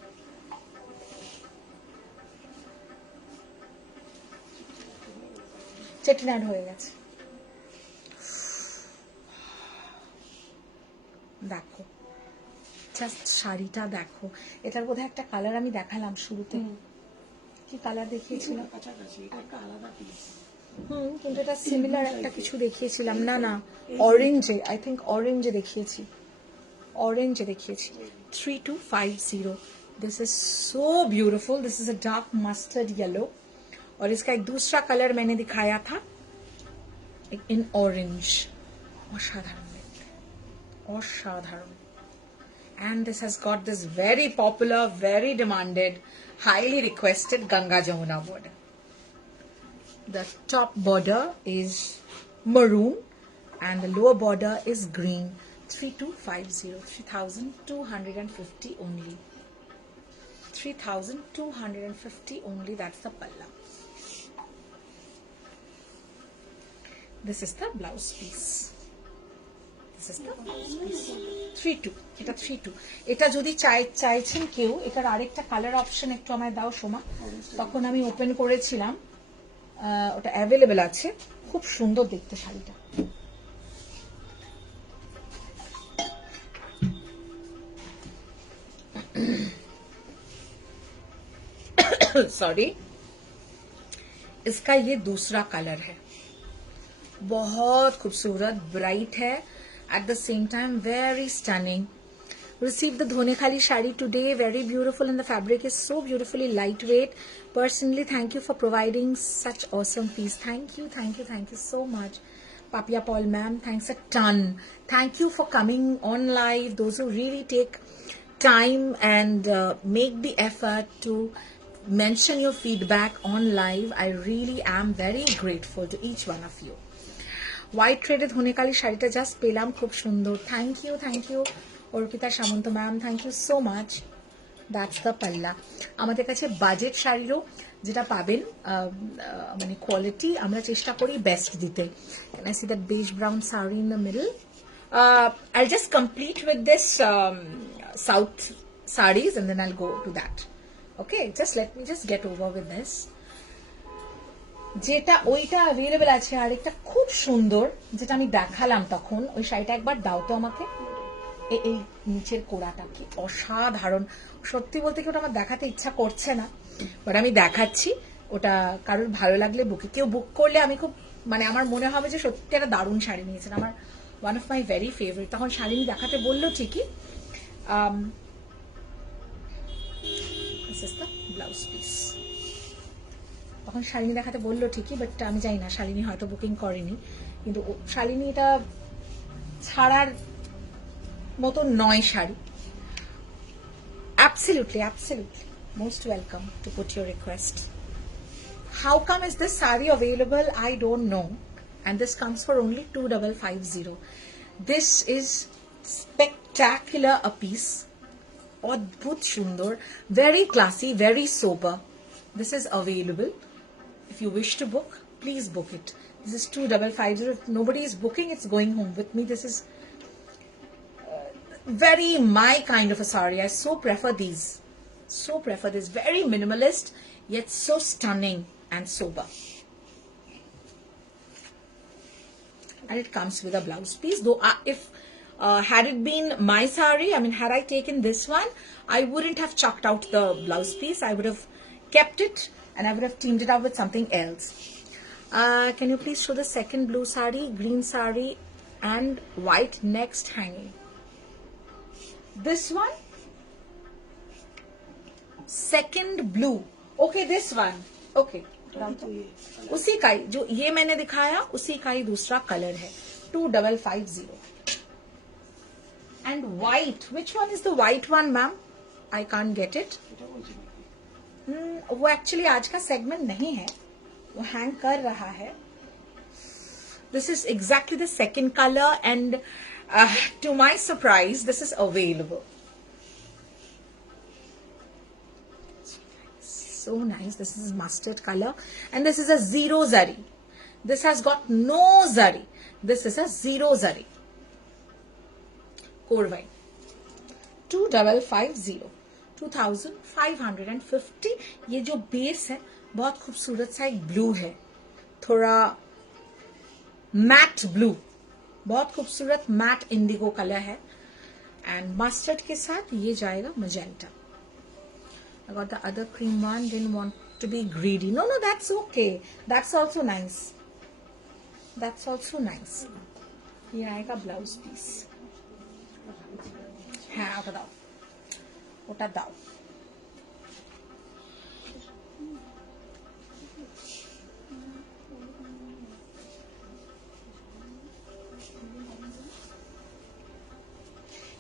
চেট্টিনাট হয়ে গেছে. দেখো জাস্ট শাড়িটা দেখো. এটার বোধহয় একটা কালার আমি দেখালাম শুরুতে. কি কালার দেখিয়েছিলাম? কিন্তু এটা সিমিলার একটা কিছু দেখিয়েছিলাম. না না, অরেঞ্জে, আই থিঙ্ক অরেঞ্জে দেখিয়েছি, অরেঞ্জে দেখিয়েছি. 3250. This is so beautiful. This is a dark mustard yellow, और इसका एक दूसरा कलर मैंने दिखाया था इन ऑरेंज. असाधारण देखते, असाधारण. And this has got this very popular, very demanded, highly requested Ganga Jamuna border. The top border is maroon and the lower border is green. 3250, 3250 only. 3250 only. That's the palla. This is the blouse piece. This is the blouse piece. 32. এটা 32. এটা যদি চাইছেন কেউ, এটার আরেকটা colour option একটু আমায় দাও সোমা. তখন আমি ওপেন করেছিলাম, ওটা অ্যাভেলেবেল আছে. খুব সুন্দর দেখতে শাড়িটা. सॉरी, इसका ये दूसरा कलर है, बहुत खूबसूरत, ब्राइट है, at the same time very stunning. Received the Dhone Khali shadi today, very beautiful, and the fabric is so beautifully lightweight. Personally, thank you for providing such awesome piece. Thank you so much. Papia Paul ma'am, thanks a ton. Thank you for coming on live. Those who really take time and make the effort to mention your feedback on live, I really am very grateful to each one of you. White threaded Dhone Khali shadi ta just pelam khub sundor. Thank you. Arpita Samanta ma'am, thank you so much. That's the palla. আমাদের কাছে budget শাড়িরও যেটা পাবেন মানে quality আমরা চেষ্টা করি best দিতে. Can I see that beige brown sari in the middle? I'll just complete with this south saris and then I'll go to that. Okay, just let me just get over with this. যেটা ওইটা available আছে, আর একটা খুব সুন্দর যেটা আমি দেখালাম তখন, ওই শাড়িটা একবার দাও তো আমাকে. এই নিচের কোড়াটা কি অসাধারণ, সত্যি বলতে কি ওটা আমার দেখাতে ইচ্ছা করছে না, বাট আমি দেখাচ্ছি. ওটা কারোর ভালো লাগলে বুকে, কেউ বুক করলে আমি খুব মানে আমার মনে হবে যে সত্যি একটা দারুণ শাড়ি নিয়েছেন, আমার one of my very favourite. তখন শাড়ি দেখাতে বললো ঠিকই, ব্লাউজ পিস, তখন শালিনী দেখাতে বললো ঠিকই, বাট আমি জানি না শালিনী হয়তো বুকিং করেনি, কিন্তু শালিনী এটা ছাড়ার মতো নয় sari. Absolutely. Most welcome to put your request. How come is this saree available? I don't know. And this comes for only 2550. This is spectacular a piece. Adbhut Shundor. Very classy, very sober. This is available. If you wish to book, please book it. This is 2550. If nobody is booking, it's going home with me. This is very my kind of a saree. I so prefer these. Very minimalist yet so stunning and sober. And it comes with a blouse piece. Though if had it been my saree, I mean had I taken this one, I wouldn't have chucked out the blouse piece. I would have kept it and I would have teamed it up with something else. Can you please show the second blue saree, green saree and white next hanging? This one, second blue. Okay, this one. Okay, उसी का ही जो ये मैंने दिखाया उसी का ही दूसरा colour है. 2550. And white, which one is the white one, ma'am? I can't get it. वो एक्चुअली आज का सेगमेंट नहीं है, वो हैंग कर रहा है. This is exactly the second color and to my surprise, this is available. So nice. This is mustard color and this is a zero zari. This has got no zari. This is a zero zari. Korvai. 2550. 2550. ये जो base है बहुत खूबसूरत सा एक blue है, थोड़ा mat blue, बहुत खूबसूरत मैट इंडिगो कलर है. एंड मस्टर्ड के साथ ये जाएगा magenta. I got the other cream one, didn't want to be greedy. No, that's okay. That's also nice. ये आएगा ब्लाउज पीस. हाँ, ওটা দাও.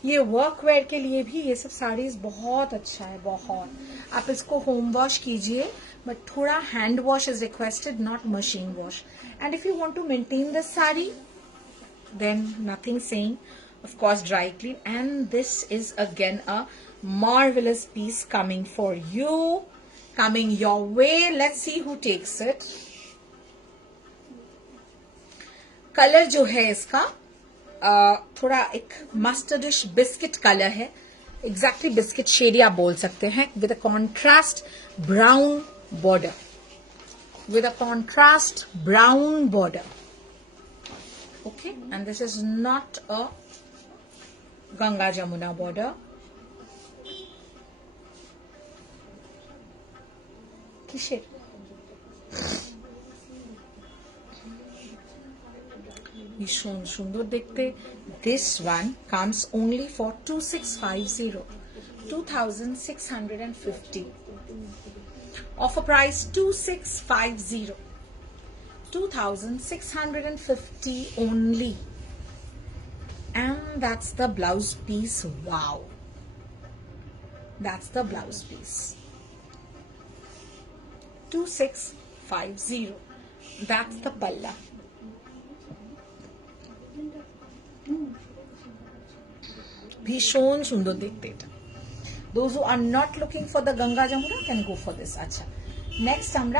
ये वर्क वेयर के लिए भी ये सब साड़ीज बहुत अच्छा है, बहुत. आप इसको होम वॉश कीजिए, बट थोड़ा hand wash is requested, not machine wash. And if you want to maintain this sari, then nothing saying, of course dry clean. And this is again a marvelous piece coming for you, coming your way. Let's see who takes it. Colour जो है इसका थोड़ा एक मस्टर्डिश biscuit colour है, exactly biscuit shade आप बोल सकते हैं, with a contrast brown border, okay, and this is not a Ganga Jamuna border. কিসের ভীষণ সুন্দর দেখতে this one comes only for 2650 2650 offer price 2650 2650 only and that's the blouse piece wow that's the blouse piece 2650 that's the palla ভীষণ সুন্দর দেখতে এটা those who are not looking for the ganga jamuna can go for this আচ্ছা next আমরা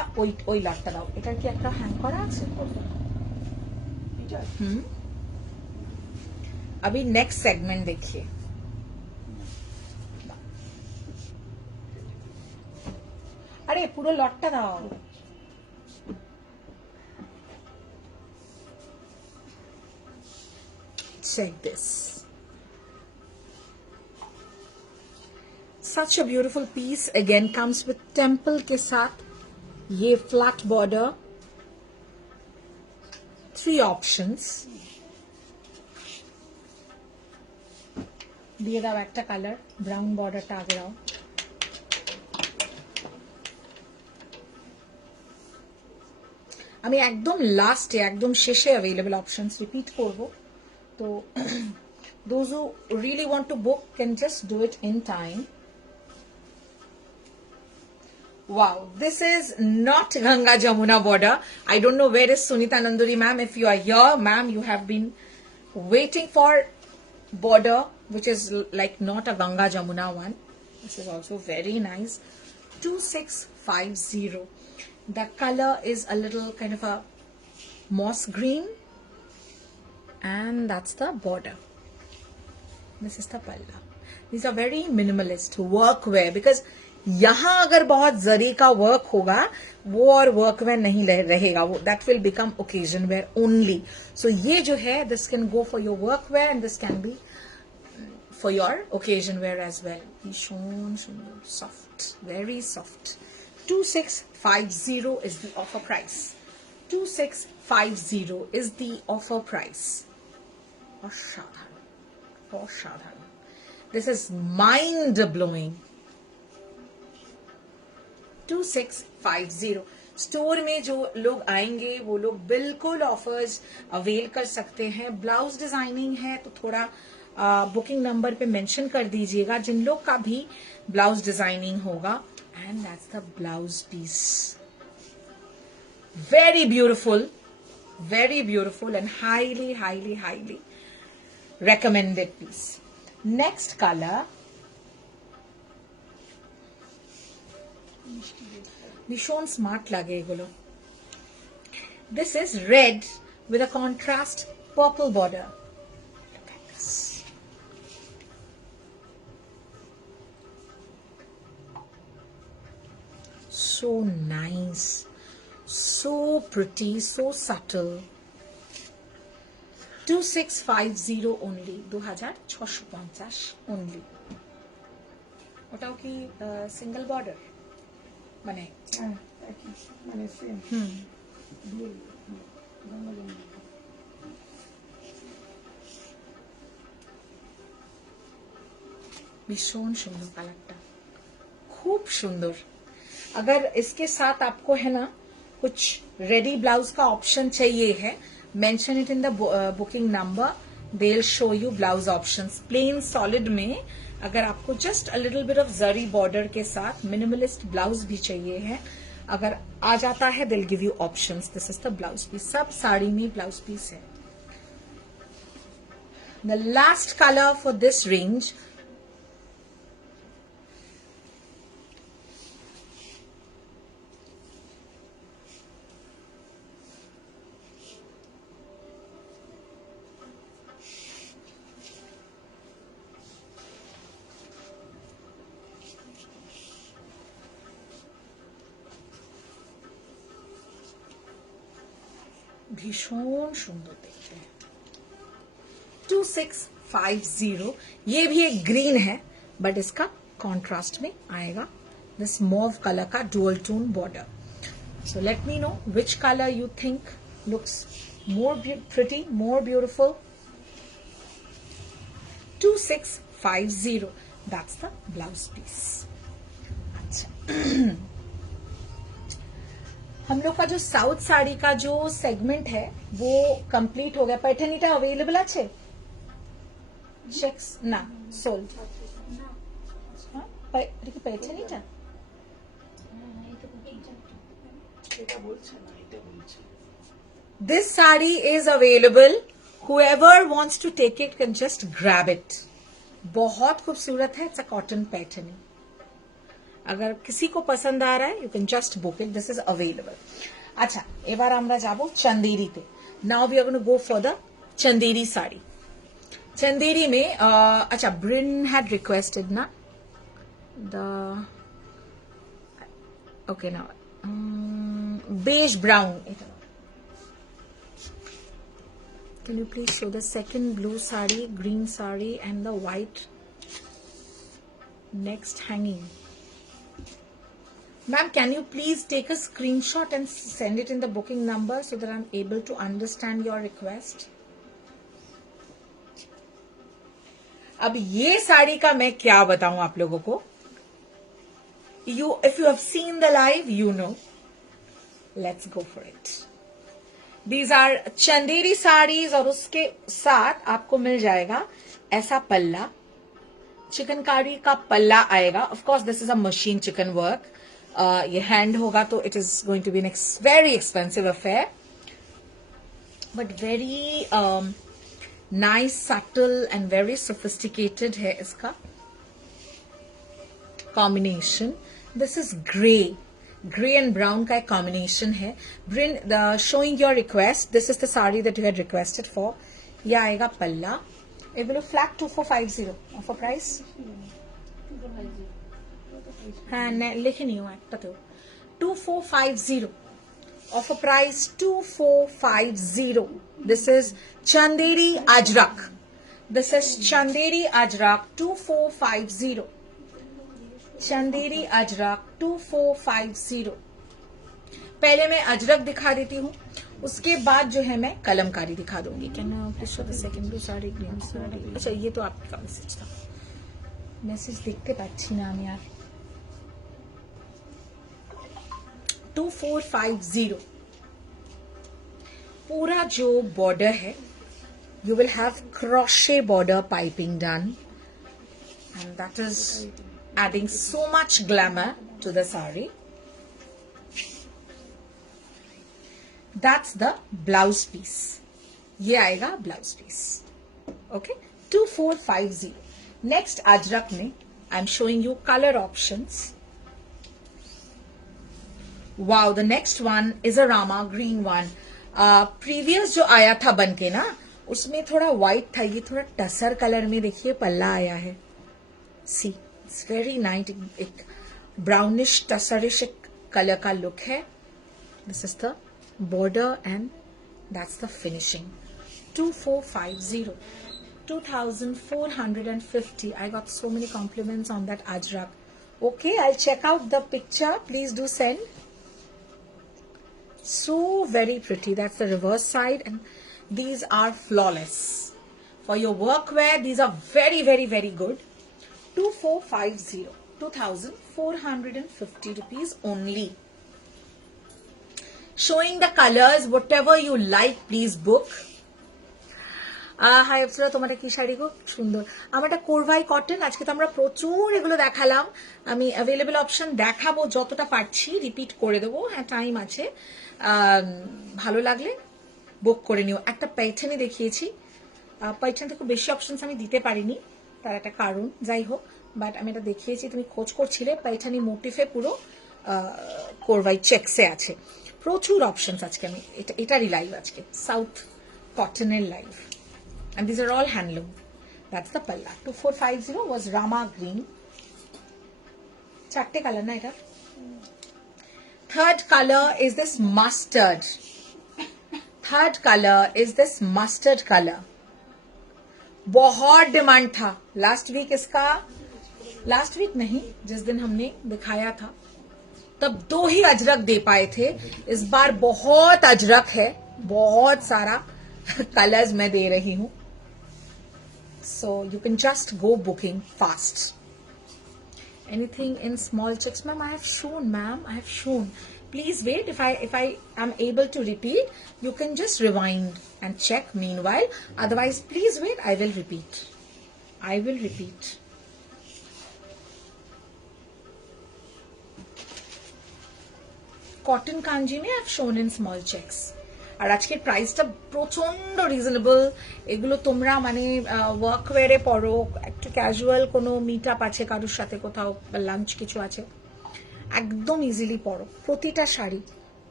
ওই লটটা দাও এটার কি একটা হ্যাং করা আছে अभी नेक्स्ट सेगमेंट देखिए अरे पूरा लॉटटा दाओ check this such a beautiful piece again comes with temple के साथ ये flat border 3 options দিয়ে দাও একটা কালার ব্রাউন বর্ডারটা আগে দাও আমি একদম লাস্টে একদম শেষে अवेलेबल অপশনস রিপিট করব তো those who really want to book can just do it in time wow this is not Ganga Jamuna border I don't know where is Sunita Nanduri ma'am if you are here ma'am you have been waiting for border which is like not a Ganga Jamuna one this is also very nice 2650 the color is a little kind of a moss green and that's the border this is the palla these are very minimalist work wear because यहाँ अगर बहुत जरी का work होगा वो और work where नहीं रहेगा वो that will become occasion wear only so ये जो है this can go for your work wear and this can be for your occasion wear as well भीषण सुंदर soft very soft 2650 is the offer price 2650 is the offer price असाधारण this is mind blowing 2650 store में जो लोग आएंगे वो लोग बिल्कुल ऑफर्स अवेल कर सकते हैं ब्लाउज डिजाइनिंग है तो थोड़ा बुकिंग नंबर पे मेंशन कर दीजिएगा जिन लोग का भी ब्लाउज डिजाइनिंग होगा and that's the blouse piece very beautiful and highly recommended piece next color ভীষণ স্মার্ট লাগে এগুলো this is red with a contrast purple border look at this so nice so pretty so subtle 2650 only 2650 only ওটাও কি single border মানে মানে same भीषण सुंदर कलरটা खूब सुंदर अगर इसके साथ आपको है ना कुछ रेडी ब्लाउज का ऑप्शन चाहिए है mention it in the booking number they will show you blouse options plane solid में अगर आपको just a little bit of zari border के साथ मिनिमलिस्ट ब्लाउज भी चाहिए है अगर आ जाता है will give you options this is the blouse piece सब साड़ी में ब्लाउज पीस है the last colour for this range भीषण सुंदर देखते हैं 2650 ये भी एक ग्रीन है बट इसका कॉन्ट्रास्ट में आएगा this mauve color ka dual tone border. So let me know which color you think looks more pretty, more beautiful. 2650. That's the blouse piece. अच्छा हम लोग का जो साउथ साड़ी का जो सेगमेंट है वो कंप्लीट हो गया. पैठनीटा अवेलेबल আছে चेक्स ना सोल्ड এটা কি पैठनीटा এটা বলছে না, এটা বলছে। This saree is available. Whoever wants to take it can just grab it. बहुत खूबसूरत है. It's a cotton Paithani. अगर किसी को पसंद आ रहा है, you can just book it. This is available. अच्छा, এবার আমরা যাব चंदेरीতে. Now we are going to go for the Chanderi sari. Chanderi में अच्छा Bryn had requested ना the okay now beige brown. Can you please show the second blue sari, green sari and the white next hanging? Ma'am, can you please take a screenshot and send it in the booking number so that I'm able to understand your request? अब ये साड़ी का मैं क्या बताऊं आप लोगों को. If you have seen the live, you know. Let's go for it. These are Chanderi saris और उसके साथ आपको मिल जाएगा ऐसा पल्ला. चिकनकारी का पल्ला आएगा. Of course, this is a machine chicken work. ये हैंड होगा तो it is going to be an very expensive affair. But very nice, subtle and very sophisticated है इसका combination. This is grey and brown का एक combination है. Bryn, showing your request, this is the saree that you had requested for. ये आएगा पल्ला. It will be flat 2450 offer price. हाँ लिखे नहीं हुआ है 2450 offer price 2450. This is Chanderi Ajrak. This is Chanderi Ajrak 2450. Chanderi Ajrak 2450. पहले मैं अजरक दिखा देती हूँ, उसके बाद जो है मैं कलमकारी दिखा दूंगी. Can I please show the second blue sari, green sari. अच्छा ये तो आपका मैसेज था. मैसेज देखते पाচ্ছি না আমি यार. 2450. पूरा जो बॉर्डर है, you will have crochet border piping done, and that is adding so much glamour to the saree. That's the blouse piece. ये आएगा blouse piece. Okay, 2450. Next Ajrak में I'm showing you color options. Wow, the next one is a Rama green one. Previous जो आया था बनके ना, उसमें थोड़ा white था. ये थोड़ा टसर कलर में देखिए पल्ला आया है. See, it's very nice. एक brownish टसरिश कलर का लुक है. This is the border and that's the finishing. 2450. 2450. I got so many compliments on that Ajrak. Okay, I'll check out the picture. Please do send. So very pretty. That's the reverse side, and these are flawless for your workwear. These are very, very, very good. 2450. 2450 rupees only. Showing the colors, whatever you like, please book. Hi Apsara, তোমার কি শাড়ি গো সুন্দর. আমারটা কোরভাই cotton. আজকে তো আমরা প্রচুর এগুলো দেখালাম. আমি অ্যাভেলেবল অপশন দেখাবো যতটা পারছি, রিপিট করে দেবো. হ্যাঁ টাইম আছে. ভালো লাগলে বুক করে নিও. একটা पैठनी দেখিয়েছি. पैठनीতে খুব বেশি অপশনস আমি দিতে পারিনি, তার একটা কারণ. যাই হোক, বাট আমি এটা দেখিয়েছি. তুমি খোঁজ করছিলে. पैठनी মোটিফে পুরো কোরভাই চেকসে আছে. প্রচুর অপশনস আজকে. আমি এটারই লাইভ আজকে, সাউথ কটনের live. And these are all handloom. That's the palla. 2450 was Rama green. Chatte color na eta. Third color is this mustard. Third color is this mustard color. बहुत डिमांड था last week इसका. Last week नहीं, जिस दिन हमने दिखाया था तब 2 ही अजरक दे पाए थे. इस बार बहुत अजरक है, बहुत सारा कलर्स मैं दे रही हूं. So you can just go booking fast. Anything in small checks, ma'am? I have shown, ma'am. I have shown. Please wait. If I am able to repeat, you can just rewind and check. Meanwhile, otherwise, please wait. I will repeat. I will repeat. Cotton Kanji may I shown in small checks. আর আজকের প্রাইসটা প্রচন্ড reasonable. এগুলো তোমরা মানে work ওয়ারে পরো, একটু casual কোনো মিট আপ আছে কারোর সাথে, কোথাও লাঞ্চ কিছু আছে, একদম ইজিলি পরো প্রতিটা sari.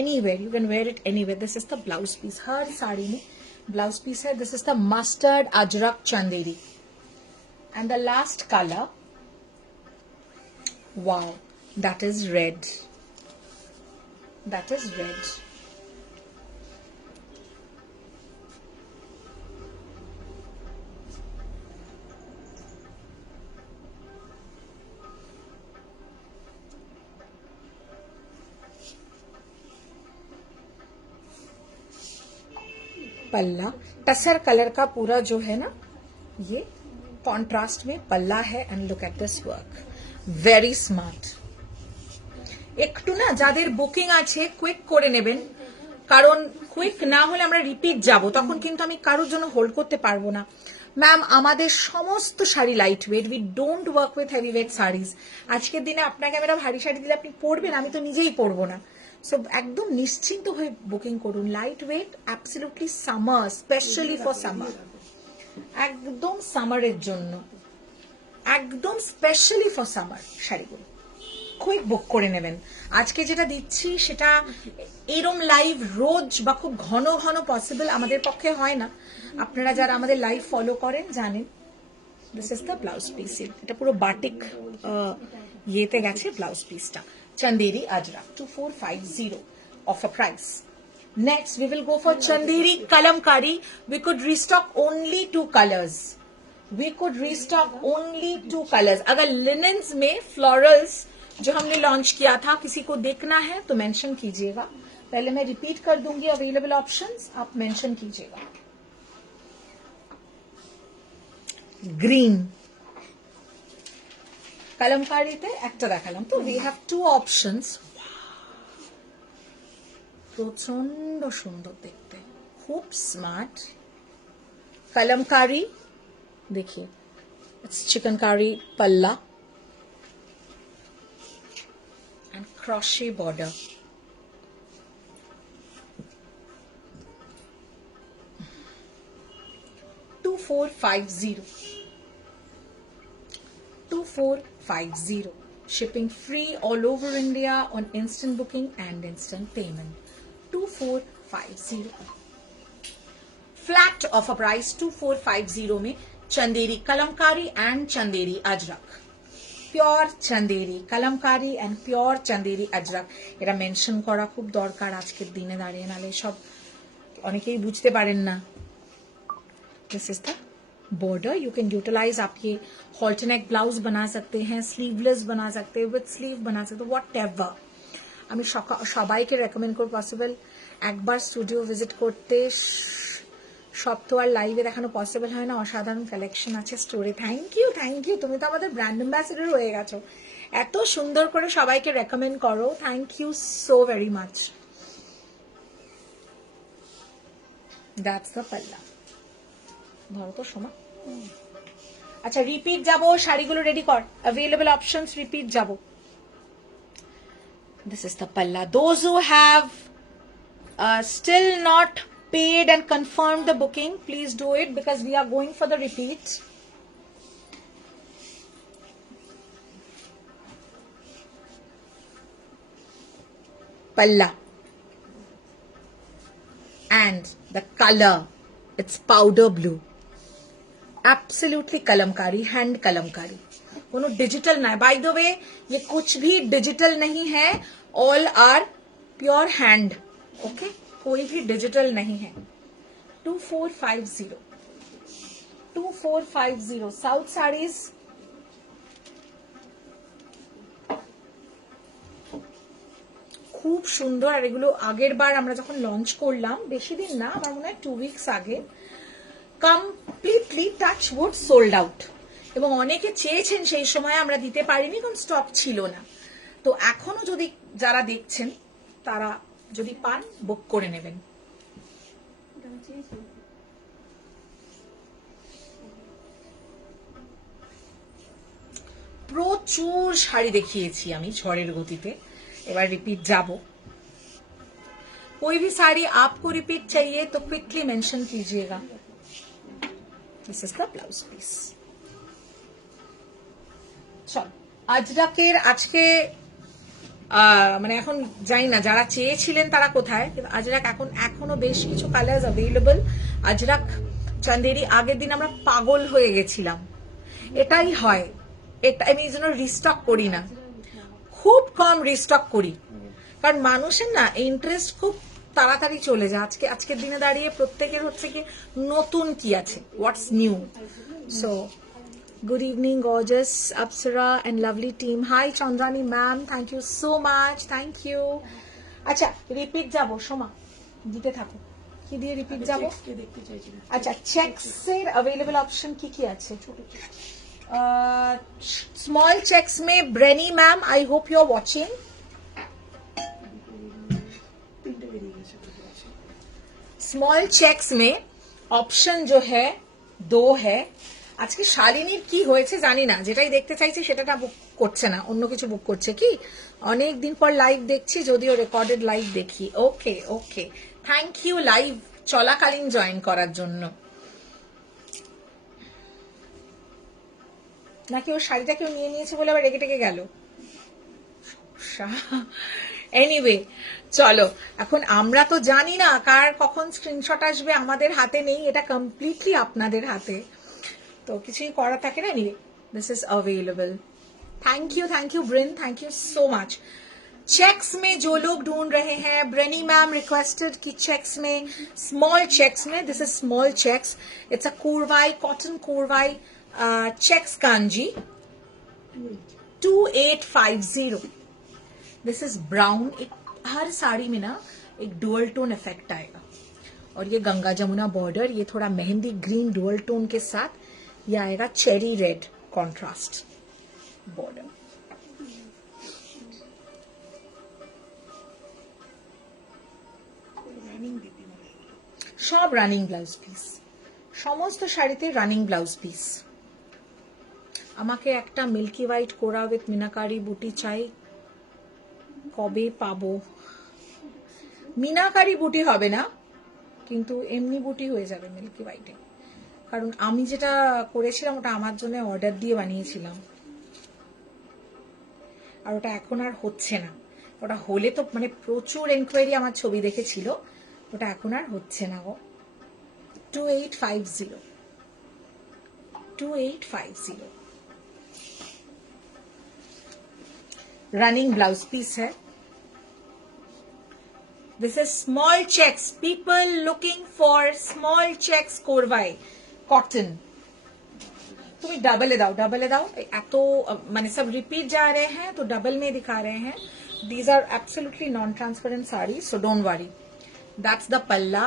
Anywhere you can wear it anywhere. This is the blouse piece. हर साड़ी में ब्लाउज पीस है. This is the mustard Ajrak Chanderi and the last colour, wow, that is red. That is red. पल्ला टसर कलर का पूरा जो है ना, ये कॉन्ट्रास्ट में पल्ला है. And look at this work, very smart. একটু না যাদের বুকিং আছে কুইক করে নেবেন, কারণ কুইক না হলে আমরা রিপিট যাব, তখন কিন্তু আমি কারোর জন্য হোল্ড করতে পারবো না. ম্যাম আমাদের সমস্ত sari light weight, we don't work with heavy weight saris. আজকের দিনে আপনাকে আমরা ভারী শাড়ি দিলে আপনি পরবেন, আমি তো নিজেই পরবো না. সো একদম নিশ্চিন্ত হয়ে বুকিং করুন. Light weight, absolutely summer, specially for summer, একদম সামারের জন্য, একদম স্পেশালি ফর সামার শাড়িগুলো কুইক বুক করে নেবেন. আজকে যেটা দিচ্ছি সেটা এরম লাইভ রোজ বা খুব ঘন ঘন পসিবল আমাদের পক্ষে হয় না. আপনারা যারা আমাদের লাইভ ফলো করেন জানেন. This is the blouse piece. এটা পুরো বাটিক ইয়েতে গেছে ব্লাউজ পিসটা. Chanderi Ajrak 2450 offer price. Next we will go for Chanderi Kalamkari. We could restock only 2 colors. We could restock only 2 colors. अगर linens में florals जो हमने लॉन्च किया था किसी को देखना है तो मेंशन कीजिएगा. पहले मैं रिपीट कर दूंगी अवेलेबल ऑप्शंस, आप मेंशन कीजिएगा. ग्रीन कलमकारीते একটা দেখালাম, তো we have 2 options. প্রচন্ড সুন্দর দেখতে, খুব স্মার্ট. कलमकारी देखिए, इट्स चिकनकारी पल्ला and crochet border. $2450 shipping free all over India on instant booking and instant payment. 2450 flat offer price. 2450 में Chanderi Kalamkari and Chanderi Ajrak, pure Chanderi Kalamkari and pure Chanderi Ajrak. এটা মেনশন করা খুব দরকার আজকের দিনে দাঁড়িয়ে, নালে সব অনেকেই বুঝতে পারেন না. This is the border. You can utilise. आप ये हॉल्टर नेक ब्लाउज बना सकते हैं, स्लीवलेस बना सकते हैं, विथ स्लीव बना सकते हैं, व्हाट एवर. আমি সবাইকে রেকমেন্ড করব পসিবল একবার স্টুডিও ভিজিট করতে. সব তো আর লাইভে দেখানো পসিবল হয় না. অসাধারণ কালেকশন আছে স্টোরে. থ্যাংক ইউ, তুমি তো আমাদের ব্র্যান্ড অ্যাম্বাসেডর হয়ে গেছো. এত সুন্দর করে সবাইকে রেকমেন্ড করো. Thank you so very much. That's the palla. ধরো তো সোমা. আচ্ছা রিপিট যাবো, শাড়িগুলো রেডি কর. অ্যাভেলেবল অপশনস রিপিট যাবো. This is the palla. Those who have still not paid and confirmed the booking, please do it because we are going for the repeat. Palla. And the color, it's powder blue. Absolutely kalamkari, hand kalamkari. कोनो digital ना है. By the way ये कुछ भी digital नहीं है, all are pure hand. Okay, कोई भी डिजिटल नहीं है. 2450 साउथ साड़ीज খুব সুন্দর। আর এগুলো আগের বার আমরা যখন লঞ্চ করলাম, বেশি দিন না, আমার মনে হয় 2 weeks আগে, completely touch wood sold out. এবং অনেকে চেয়েছেন সেই সময়, আমরা দিতে পারিনি কারণ স্টক ছিল না। তো এখনো যদি যারা দেখছেন তারা যদি পান, বুক করে নেবেন। প্রচুর শাড়ি দেখিয়েছি আমি ঝড়ের গতিতে, এবার রিপিট যাব। कोई भी साड़ी आपको रिपीट चाहिए तो क्विकली मेंशन कीजिएगा। This is the blouse piece. চল, আজরাকের আজকে মানে এখন জানি না যারা চেয়েছিলেন তারা কোথায়, কিন্তু আজরাক এখনো বেশ কিছু কালার অ্যাভেলেবল। আজরাক চান্দেরি আগের দিন আমরা পাগল হয়ে গেছিলাম, এটাই হয়। এটা আমি এই জন্য রিস্টক করি না, খুব কম রিস্টক করি, কারণ মানুষের না ইন্টারেস্ট খুব তাড়াতাড়ি চলে যায়। আজকের দিনে দাঁড়িয়ে প্রত্যেকের হচ্ছে কি নতুন কি আছে, what's new. So good evening gorgeous Apsara and lovely team. Hi Chandrani ma'am, thank you so much, thank you. আচ্ছা রিপিট যাব, সোমা দিতে থাকো। কি দিয়ে রিপিট যাব? আচ্ছা চেকস এর अवेलेबल অপশন কি কি আছে? स्मॉल चेक्स में ब्रेनी ma'am, I hope you are watching. Small checks में ऑप्शन जो है 2 है। আজকে শালিনীর কি হয়েছে জানি না, যেটাই দেখতে চাইছি সেটা না বুক করছে না, অন্য কিছু বুক করছে। কি অনেক দিন পর লাইভ দেখছি, যদিও রেকর্ডেড লাইভ দেখি। ওকে ওকে, থ্যাংক ইউ লাইভ চলাকালীন জয়েন করার জন্য। নাকি ওর শাড়িটা কেউ নিয়ে নিয়েছে বলে আবার রেগে টেগে গেল? এনিওয়ে চলো, এখন আমরা তো জানি না কার কখন স্ক্রিনশট আসবে, আমাদের হাতে নেই, এটা কমপ্লিটলি আপনাদের হাতে, তো কিছুই করা থাকে না। Anyway this is available. Thank you ब्रिन, thank you so much. Checks में जो लोग ढूंढ रहे हैं, ब्रेनी मैम रिक्वेस्टेड कि चेक्स में, स्मॉल चेक्स में, this is small checks, it's a Korvai cotton Korvai checks Kanji 2850। This is brown. हर साड़ी में ना एक डुअल टोन इफेक्ट आएगा, और ये गंगा जमुना बॉर्डर, ये थोड़ा मेहंदी ग्रीन डुअल टोन के साथ ये आएगा चेरी रेड कॉन्ट्रास्ट बॉर्डर। सब রানিং ব্লাউজ পিস, সমস্ত শাড়িতে রানিং ব্লাউজ পিস। আমাকে একটা মিল্কি হোয়াইট কোরা উইথ মিনাকারি বুটি চাই, কবে পাবো? মিনাকারি বুটি হবে না, কিন্তু এমনি বুটি হয়ে যাবে মিল্কি হোয়াইটে, কারণ আমি যেটা করেছিলাম ওটা আমার জন্য অর্ডার দিয়ে বানিয়েছিলাম, আর ওটা এখন আর হচ্ছে না। ওটা হলে তো মানে প্রচুর এনকোয়ারি আমার ছবি দেখেছিল, ওটা এখন আর হচ্ছে না গো। 2850 रनिंग ब्लाउज पीस है। This is small checks, people looking for small checks Korvai cotton. तुम्हें डबल दाओ, तो मैंने सब रिपीट जा रहे हैं तो डबल में दिखा रहे हैं। These are absolutely non transparent sari, so don't worry. That's the palla.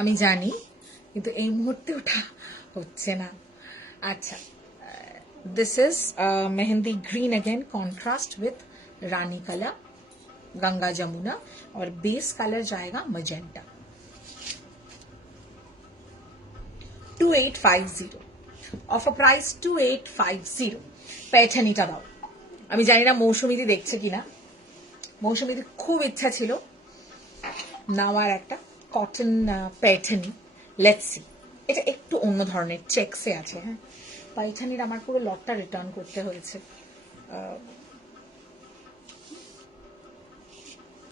আমি জানি, কিন্তু এই মুহূর্তে ওটা হচ্ছে না। আচ্ছা, this is mehndi green again contrast with Rani colour Ganga Jamuna, और बेस कलर जाएगा मजेंटा। 2850 offer price 2850। पैठनीটা দাও। আমি জানি না মৌসুমীদি দেখছে কিনা, মৌসুমীদি খুব ইচ্ছা ছিল নেওয়ার একটা কটন पैठनी। লেটস সি, এটা একটু অন্য ধরনের চেকসে আছে। হ্যাঁ, पैठनीর আমার পুরো লটটা রিটার্ন করতে হয়েছে।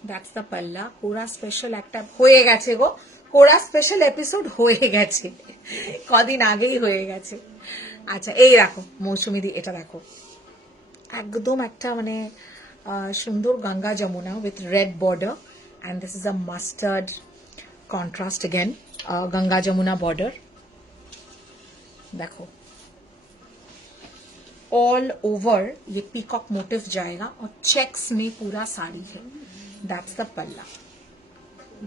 দ্যাটস দ্য পাল্লা। কোরা স্পেশাল একটা হয়ে গেছে গো, কোরা স্পেশাল এপিসোড হয়ে গেছে, কদিন আগেই হয়ে গেছে। আচ্ছা এই রাখো মৌসুমীদি, এটা দেখো একদম একটা মানে সুন্দর Ganga Jamuna with red border, and this is a mustard contrast again Ganga Jamuna border. দেখো ऑल ओवर ये पीकॉक मोटिव जाएगा और चेक्स में पूरा साड़ी है. That's the palla.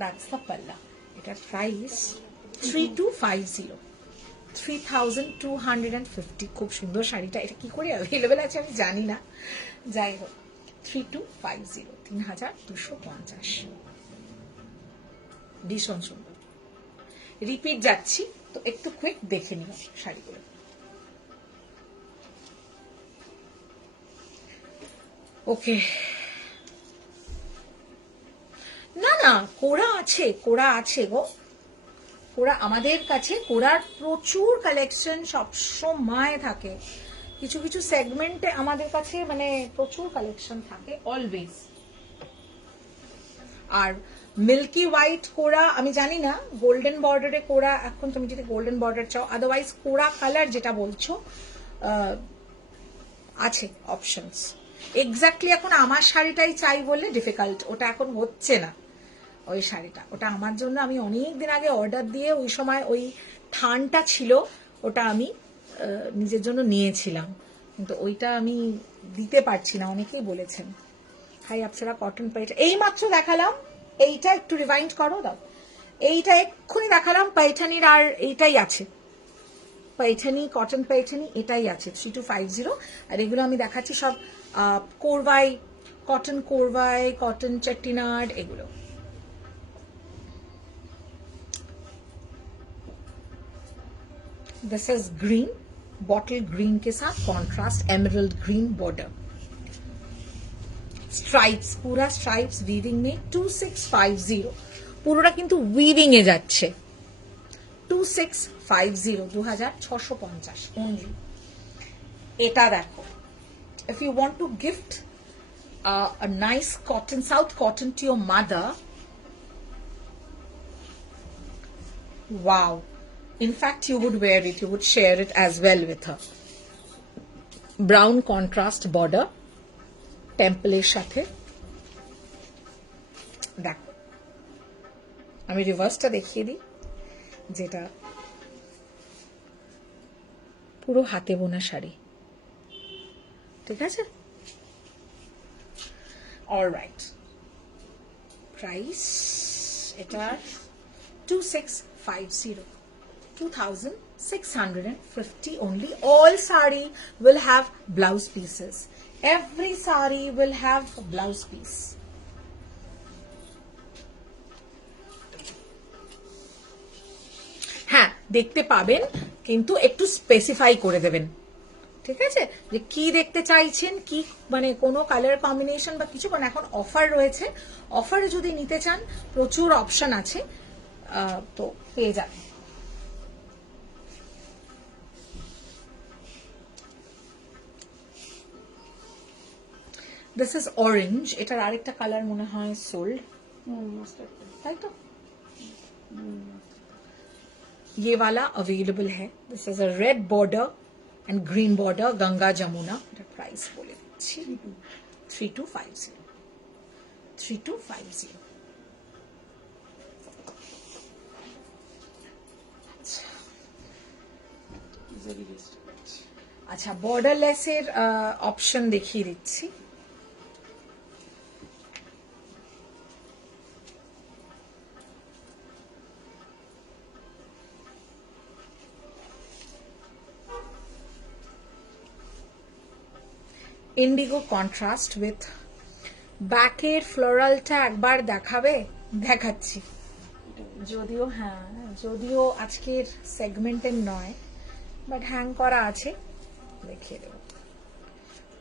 That's the palla. এটার প্রাইস 3250. 3250. খুব সুন্দর শাড়িটা. এটা কি করে অ্যাভেলেবেল আছে আমি জানি না. যাই হোক 3250. 3250. ভীষণ সুন্দর. রিপিট যাচ্ছি তো একটু কুইক দেখে নিও শাড়িগুলো. ওকে. না না কোরা আছে, কোরা আছে গো. কোরা আমাদের কাছে কোরার প্রচুর কালেকশন সব সময় থাকে. কিছু কিছু সেগমেন্টে আমাদের কাছে মানে প্রচুর কালেকশন থাকে অলওয়েজ. আর মিল্কি হোয়াইট কোরা আমি জানি না, গোল্ডেন বর্ডারে কোরা এখন তুমি যদি গোল্ডেন বর্ডার চাও, আদারওয়াইজ কোরা কালার যেটা বলছো আছে অপশনস. এক্স্যাক্টলি এখন আমার শাড়িটাই চাই বললে ডিফিকাল্ট, ওটা এখন হচ্ছে না ওই শাড়িটা. ওটা আমার জন্য আমি অনেক দিন আগে অর্ডার দিয়ে ওই সময় ওই থানটা ছিল ওটা আমি নিজের জন্য নিয়েছিলাম, কিন্তু ওইটা আমি দিতে পারছি না. অনেকেই বলেছেন. হাই আপসরা কটন পাইটা এই মাত্র দেখালাম. এইটা একটু রিভাইন্ড করো দাও. এইটা এক্ষুনি দেখালাম পাইঠানির, আর এইটাই আছে পাইঠানি, কটন পাইঠানি এটাই আছে 3250. আর এগুলো আমি দেখাচ্ছি সব কোরবাই, কটন কোরবাই, কটন চেট্টিনাড এগুলো. This is green, bottle green के साथ contrast emerald green border. Stripes, पूरा स्ट्राइप्स वीविंग में 2650. পুরোটা কিন্তু উইভিং এ যাচ্ছে. 2650, 2650 only. এটা দেখো. If you want to gift a nice cotton, south cotton to your mother, wow. In fact, you would wear it, you would share it as well with her. Brown contrast border, temple এর সাথে. দেখো আমি রিভার্সটা দেখিয়ে দিই, যেটা পুরো হাতে বোনা শাড়ি. ঠিক আছে. অলরাইট. প্রাইস এটা 2650. 2650 only. All sari will have blouse pieces. Every sari will have a blouse piece. হ্যাঁ দেখতে পাবেন, কিন্তু একটু স্পেসিফাই করে দেবেন. ঠিক আছে, যে কি দেখতে চাইছেন, কি মানে কোনো কালার কম্বিনেশন বা কিছু. মানে এখন অফার রয়েছে, অফারে যদি নিতে চান প্রচুর অপশন আছে, তো পেয়ে যাবেন. This is orange. এটার আরেকটা কালার মনে হয় সোল্ড, তাই তো. ये वाला अवेलेबल है. This is a red border and green border, Ganga Jamuna. Price बोले 3250. 3250. আচ্ছা বর্ডারলেস এর অপশন দেখিয়ে দিচ্ছি. ইন্ডিগো কন্ট্রাস্ট উইথ ব্যাকের ফ্লোরালটা একবার দেখাবে? দেখাচ্ছি. যদিও হ্যাঁ, যদিও আজকের সেগমেন্টের নয়, বাট হ্যাং করা আছে, দেখিয়ে দেব.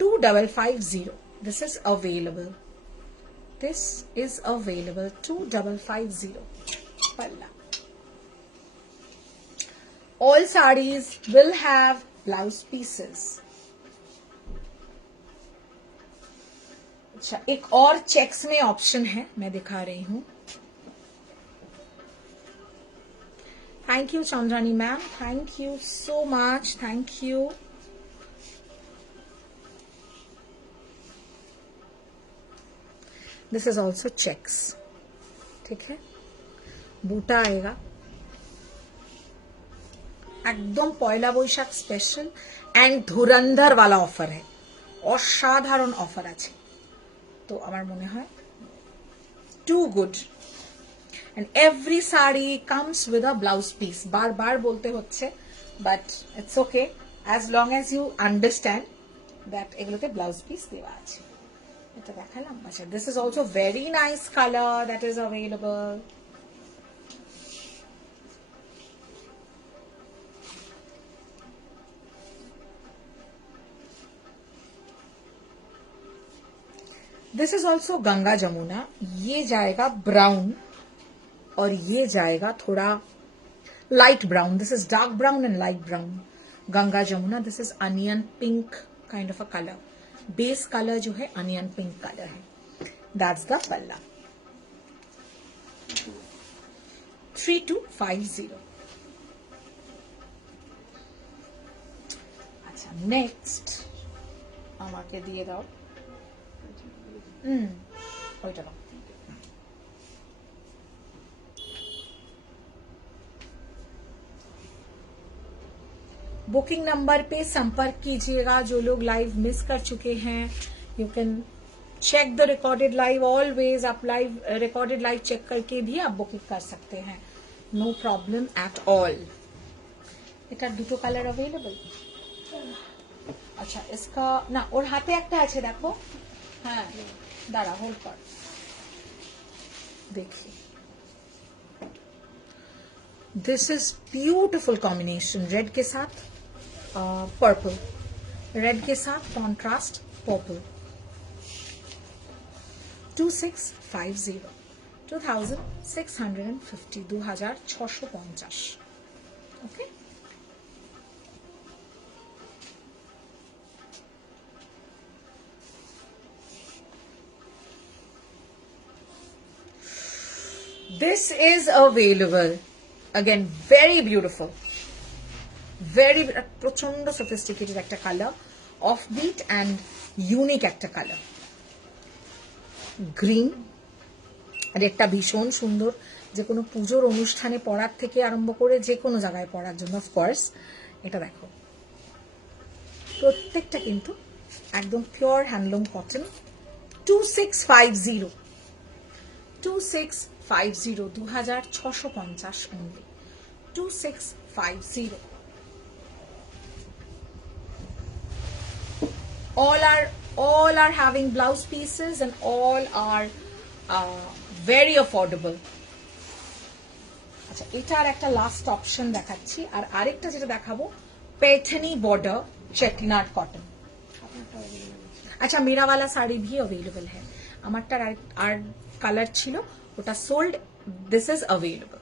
2550. This is available. This is available. 2550. পাল্লা. All sarees will have blouse pieces. अच्छा एक और चेक्स में ऑप्शन है, मैं दिखा रही हूं. Thank you Chandrani ma'am, thank you so much, thank you. This is also checks. ठीक है, बूटा आएगा एकदम पयला বৈশাখ স্পেশাল. অ্যান্ড ধুরন্ধর वाला অফার है, অসাধারণ অফার আছে। তো আমার মনে হয় too good. and every sari comes with a blouse piece, বার বলতে হচ্ছে, but it's okay as long as you understand that এগুলোতে ব্লাউজ পিস দেওয়া আছে। এটা দেখালাম। আচ্ছা, this is also very nice color that is available. This is also Ganga Jamuna. ये जाएगा ब्राउन और ये जाएगा थोड़ा light brown. This is dark brown and light brown. Ganga Jamuna, this is onion pink kind of a colour. Base colour जो है onion pink colour है। That's the पल्ला। 3250। अच्छा, नेक्स्ट আমাকে দিয়ে দাও। ওইটা দাও। बुकिंग नंबर पे संपर्क कीजिएगा जो लोग लाइव मिस कर चुके हैं। You can check the recorded live always. आप लाइव रिकॉर्डेड लाइव चेक करके भी आप बुकिंग कर सकते हैं, नो प्रॉब्लम एट ऑल। এটা দুটো কালার अवेलेबल। আচ্ছা, इसका না, ওর হাতে একটা আছে দেখো। হ্যাঁ, দাঁড়া, হোল্ড কর, देखिए। This is beautiful combination, red के साथ पर्पल, रेड के साथ contrast purple. 2650, 2650, 2650। Okay, this is available again, very beautiful, very প্রচন্ড sophisticated একটা কালার, অফ বিট অ্যান্ড ইউনিক একটা কালার, গ্রিন। আর একটা ভীষণ সুন্দর, যে কোনো পুজোর অনুষ্ঠানে পরার থেকে আরম্ভ করে যে কোনো জায়গায় পরার জন্য অফকোর্স। এটা দেখো, প্রত্যেকটা কিন্তু একদম pure handloom cotton. 2650, 2650, 2650 only, 2650। all are having blouse pieces and all are very affordable। আচ্ছা, এটার একটা লাস্ট অপশন দেখাচ্ছি। আর আরেকটা যেটা দেখাবো, पैठनी बॉर्डर चेटिनाड कॉटन। अच्छा, मेरा वाला साड़ी भी अवेलेबल है। আমারটার আর কালার ছিল, ওটা sold. This is available.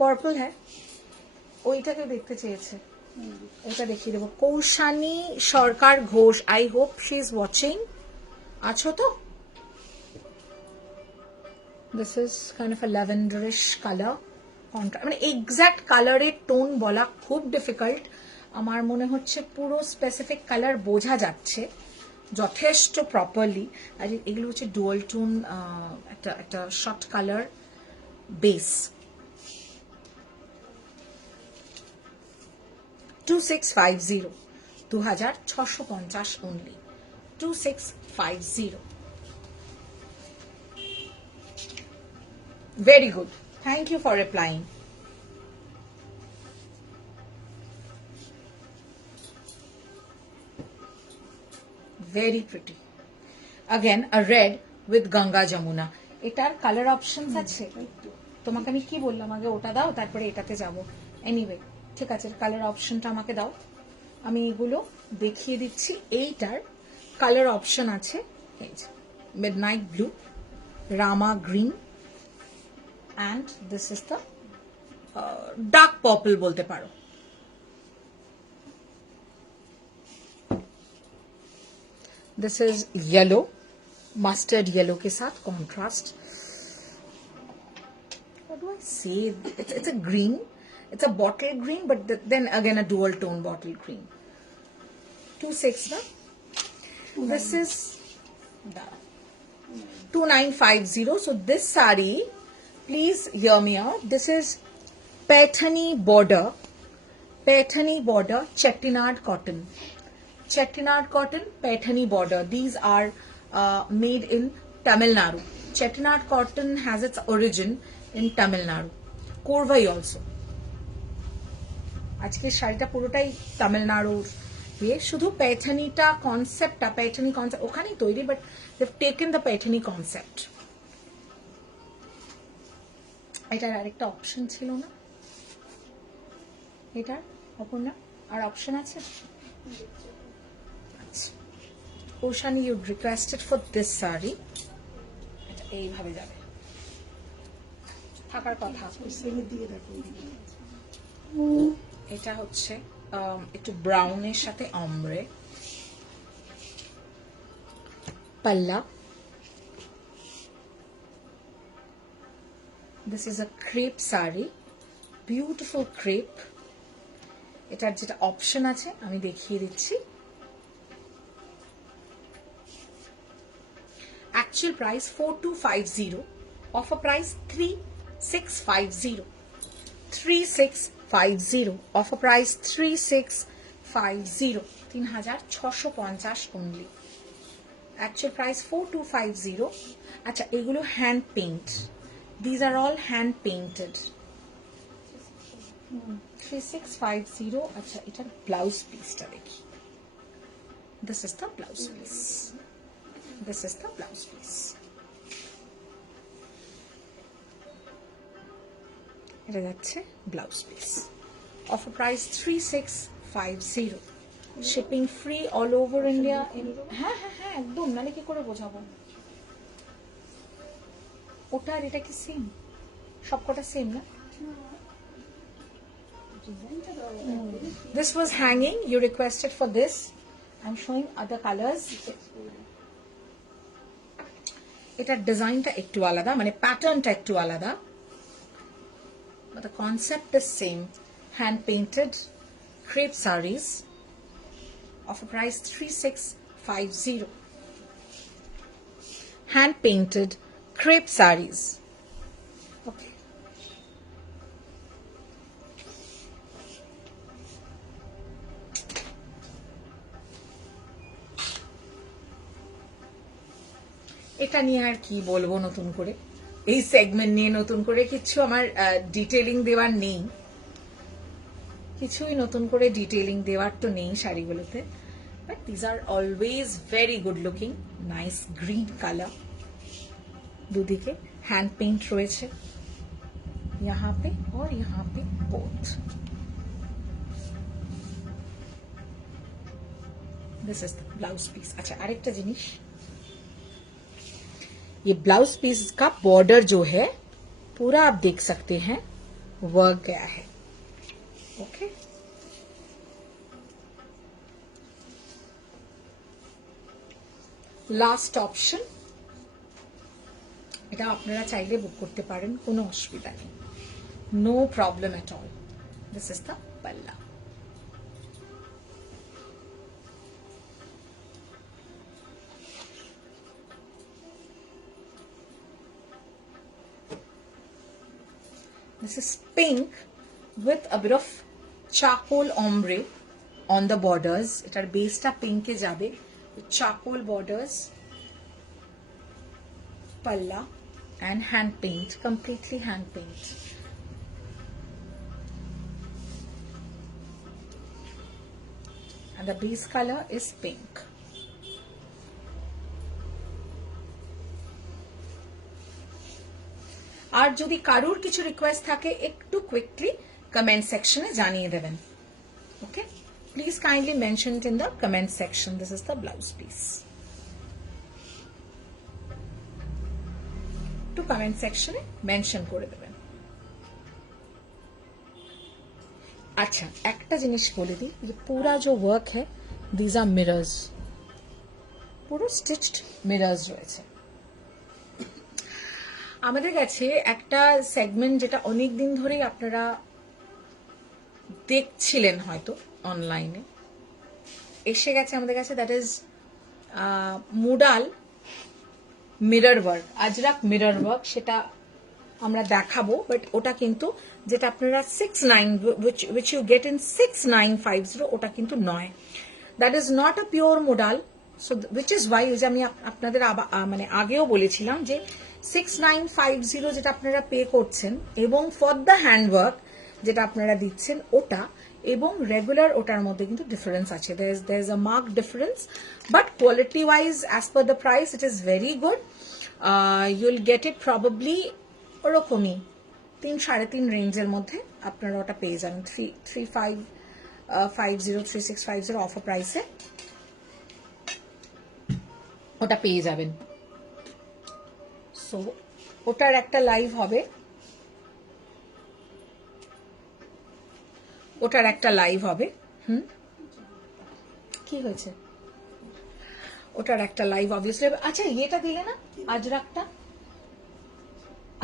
Purple হ্যাঁ, ওইটাকে দেখতে চেয়েছে, ওটা দেখিয়ে দেবো। Koushani Sarkar Ghosh, I hope she is watching. আছো তো? This is kind of a lavenderish colour, মানে এক্সাক্ট কালারের টোন বলা খুব ডিফিকাল্ট। আমার মনে হচ্ছে পুরো স্পেসিফিক কালার বোঝা যাচ্ছে যথেষ্ট প্রপারলি। আর এগুলো হচ্ছে ডুয়াল টোন, একটা short colour base. 2650, 2650 only, 2650। Very good. Thank you for replying. Very pretty. Again, a red with Ganga Jamuna. এটার কালার অপশনস আছে। তোমাকে আমি কি বললাম আগে, ওটা দাও, তারপরে এটাতে যাব। এনিওয়ে, ঠিক আছে, কালার অপশনটা আমাকে দাও, আমি এগুলো দেখিয়ে দিচ্ছি। এইটার কালার অপশন আছে, এই যে midnight blue, Rama green, and this is the dark purple বলতে পারো। This is yellow, mustard yellow के साथ contrast. What do I say? It's a green. It's a bottle green, but then again a dual tone bottle green. 26 na? This is 2950. So this sari, please hear me out, this is Paithani border Chettinad cotton, Paithani border. These are made in Tamil Nadu. Chettinad cotton has its origin in Tamil Nadu. Korvai also. আজকে শাড়িটা পুরোটাই তামিলনাড়ুর ইয়ে, শুধু প্যাথানি concept ওখানেই তৈরি, but they've taken the Paithani concept. এটার আরেকটা অপশন ছিল না, এটার অপর্ণা আর অপশন আছে? আচ্ছা, Oshani you requested for this sari, এটা এইভাবে যাবে, থাকার কথা। সেমি দিয়ে রাখো। এটা হচ্ছে একটু ব্রাউনের সাথে অমরে, পাল্লা, this is a crepe sari, beautiful crepe. এটার যেটা অপশন আছে আমি দেখিয়ে দিচ্ছি। Actual price 4250, offer price 3650, 3650, offer price 3650, 3650 only. Actual price 4250। আচ্ছা, এগুলো hand paint, these are all hand painted. 3650। আচ্ছা, এটার ব্লাউজ পিসটা দেখি। This is the blouse piece, this is the blouse piece. এটা যাচ্ছে blouse piece, offer price 3650, shipping free all over India. হ্যাঁ হ্যাঁ হ্যাঁ, একদম, নালে কি করে বোঝাবো? ওটা আর এটা কি সেম? সবকটা সেম না? This was hanging, you requested for this. I'm showing other colors. এটার ডিজাইনটা একটু আলাদা, মানে প্যাটার্নটা একটু আলাদা, but the concept is same. Hand painted crepe sarees, offer price 3650. Hand painted crepe sarees. Okay. এটা নিয়ে আর কি বলবো নতুন করে, এই সেগমেন্ট নিয়ে নতুন করে কিছু আমার ডিটেইলিং দেওয়ার নেই, কিছুই নতুন করে ডিটেইলিং দেওয়ার তো নেই শাড়িগুলোতে, but these are always very good looking, nice green colour, দুদিকে হ্যান্ড পেইন্ট রয়েছে, यहाँ पे और यहाँ पे both. This is the blouse piece. अच्छा, आरेकटा जिनिस, ये ब्लाउज पीस का बॉर्डर जो है पूरा आप देख सकते हैं वर्क गया है। ओके, লাস্ট অপশন, এটা আপনারা চাইলে বুক করতে পারেন, কোনো অসুবিধা নেই, no problem at all. This is the palla. This is pink with a bit of charcoal ombre on the borders. এটার বেসটা পিঙ্কে যাবে, charcoal borders, palla and hand paint, completely hand paint. And the base color is pink. আর যদি কারুর কিছু request থাকে একটু quickly comment সেকশনে জানিয়ে দেবেন। Okay, please kindly mention it in the comment section. This is the blouse piece. একটু comment সেকশনে মেনশন করে দেবেন। আচ্ছা, একটা জিনিস বলে দিই, যে পুরা যে ওয়ার্ক হ্যাঁ, দিজ আর মিরর্স, পুরো স্টিচড মিরর্স রয়েছে। আমাদের কাছে একটা সেগমেন্ট যেটা অনেক দিন ধরেই আপনারা দেখছিলেন হয়তো অনলাইনে, এসে গেছে আমাদের কাছে, that is মুডাল mirror work, Ajrak mirror work, সেটা আমরা দেখাবো। বাট ওটা কিন্তু যেটা আপনারা 69 which you get in 6950 ওটা কিন্তু নয়, that is not a pure modal. So which is why যে আমি আপনাদের মানে আগেও বলেছিলাম যে 6950 যেটা আপনারা পে করছেন এবং ফর দ্য হ্যান্ডওয়ার্ক যেটা আপনারা দিচ্ছেন ওটা এবং রেগুলার ওটার মধ্যে কিন্তু ডিফারেন্স আছে, there is a marked difference, but quality wise as per the price it is very good. You'll get it probably ওরকমই 3-3.5 রেঞ্জের মধ্যে আপনারা ওটা পেয়ে যান, 3650 অফার প্রাইসে ওটা পেয়ে যাবেন। সো ওটার একটা লাইভ হবে, কি হয়েছে ওটার একটা লাইভ অবভিয়াসলি। আচ্ছা এটা দিলে না আজরাকটা,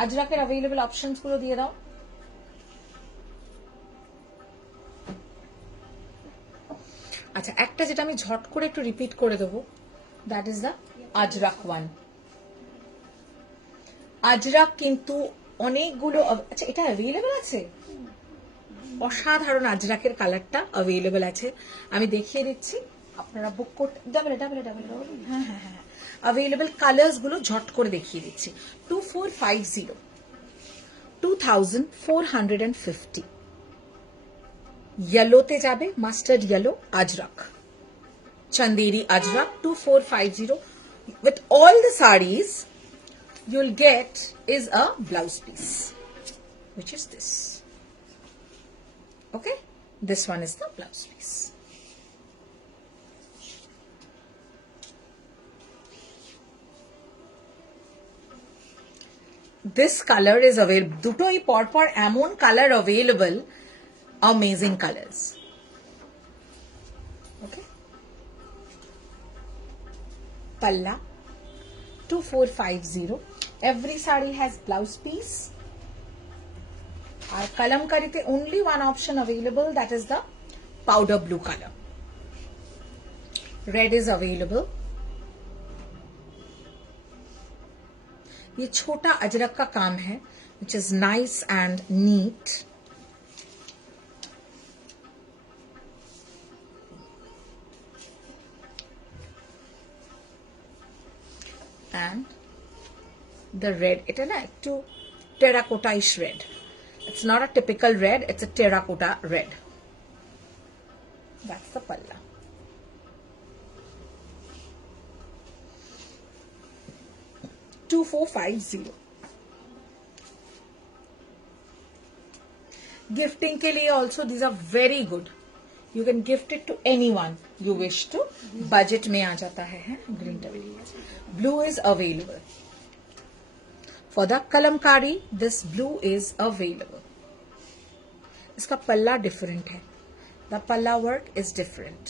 আজরাকের অ্যাভেলেবল অপশনস গুলো দিয়ে দাও। আচ্ছা একটা যেটা আমি ঝট করে একটু রিপিট করে দেবো, that is the Ajrak one. Ajrak কিন্তু অনেকগুলো, আচ্ছা এটা অ্যাভেলেবল আছে, অসাধারণ আজরাকের কালারটা অ্যাভেলেবল আছে, আমি দেখিয়ে দিচ্ছি, আপনারা বুক করতে ডাবল হ্যাঁ হ্যাঁ হ্যাঁ অ্যাভেলেবল কালার্স গুলো ঝট করে দেখিয়ে দিচ্ছি। 2450 2450 येलोते যাবে, mustard yellow Ajrak, Chanderi Ajrak 2450 with all the sarees you'll get is a blouse piece which is this. Okay, this one is the blouse piece. This color is available, দুটোই পরপর এমন colour available, amazing colors. Okay, palla 2450, every saree has blouse piece. Our kalamkarite only one option available, that is the powder blue color. Red is available. ये छोटा अजरक का काम है which is nice and neat. And the red, এটা না একটু terracotta-ish red. It's not a typical red, it's a terracotta red. That's the palla. $2450. Gifting के लिए also these are very good. You can gift it to anyone you wish to. Budget में आ जाता है green tabby. Blue is available. For the kalamkari, this blue is available. इसका पल्ला different है. The palla work is different,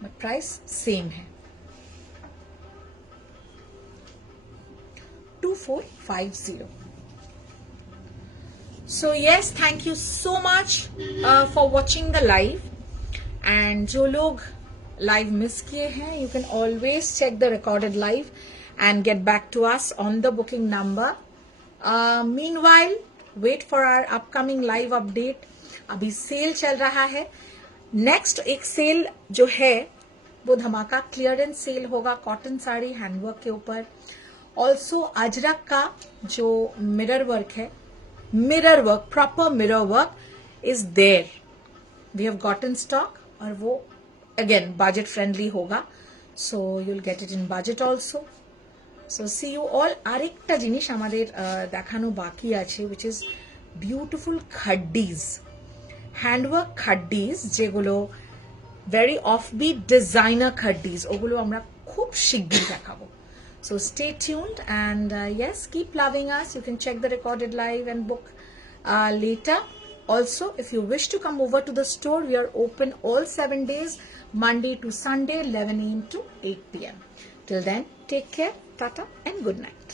but price same है. 2450. So yes, thank you so much for watching the live. And जो लोग live miss किए हैं, you can always check the recorded live and get back to us on the booking number. Meanwhile, wait for our upcoming live update. अभी cell चल रहा है. Next एक cell जो है वो धमाका क्लियरेंस सेल होगा कॉटन साड़ी हैंडवर्क के ऊपर. ऑल्सो अजरक का जो मिरर वर्क है, mirror work, proper mirror work is there. We have gotten stock और वो अगेन बजट फ्रेंडली होगा. So you'll get it in budget also. So see you all. আরেকটা জিনিস আমাদের দেখানো বাকি আছে which is beautiful খাড্ডিজ, হ্যান্ডওয়ার্ক খাড্ডিজ, যেগুলো very offbeat designer খাড্ডিজ, ওগুলো আমরা খুব শিগগিরই দেখাবো. So stay tuned and yes, keep loving us. You can check the recorded live and book later. Also, if you wish to come over to the store, we are open all 7 days, Monday to Sunday, 11 AM to 8 PM. Till then, take care, tata and good night.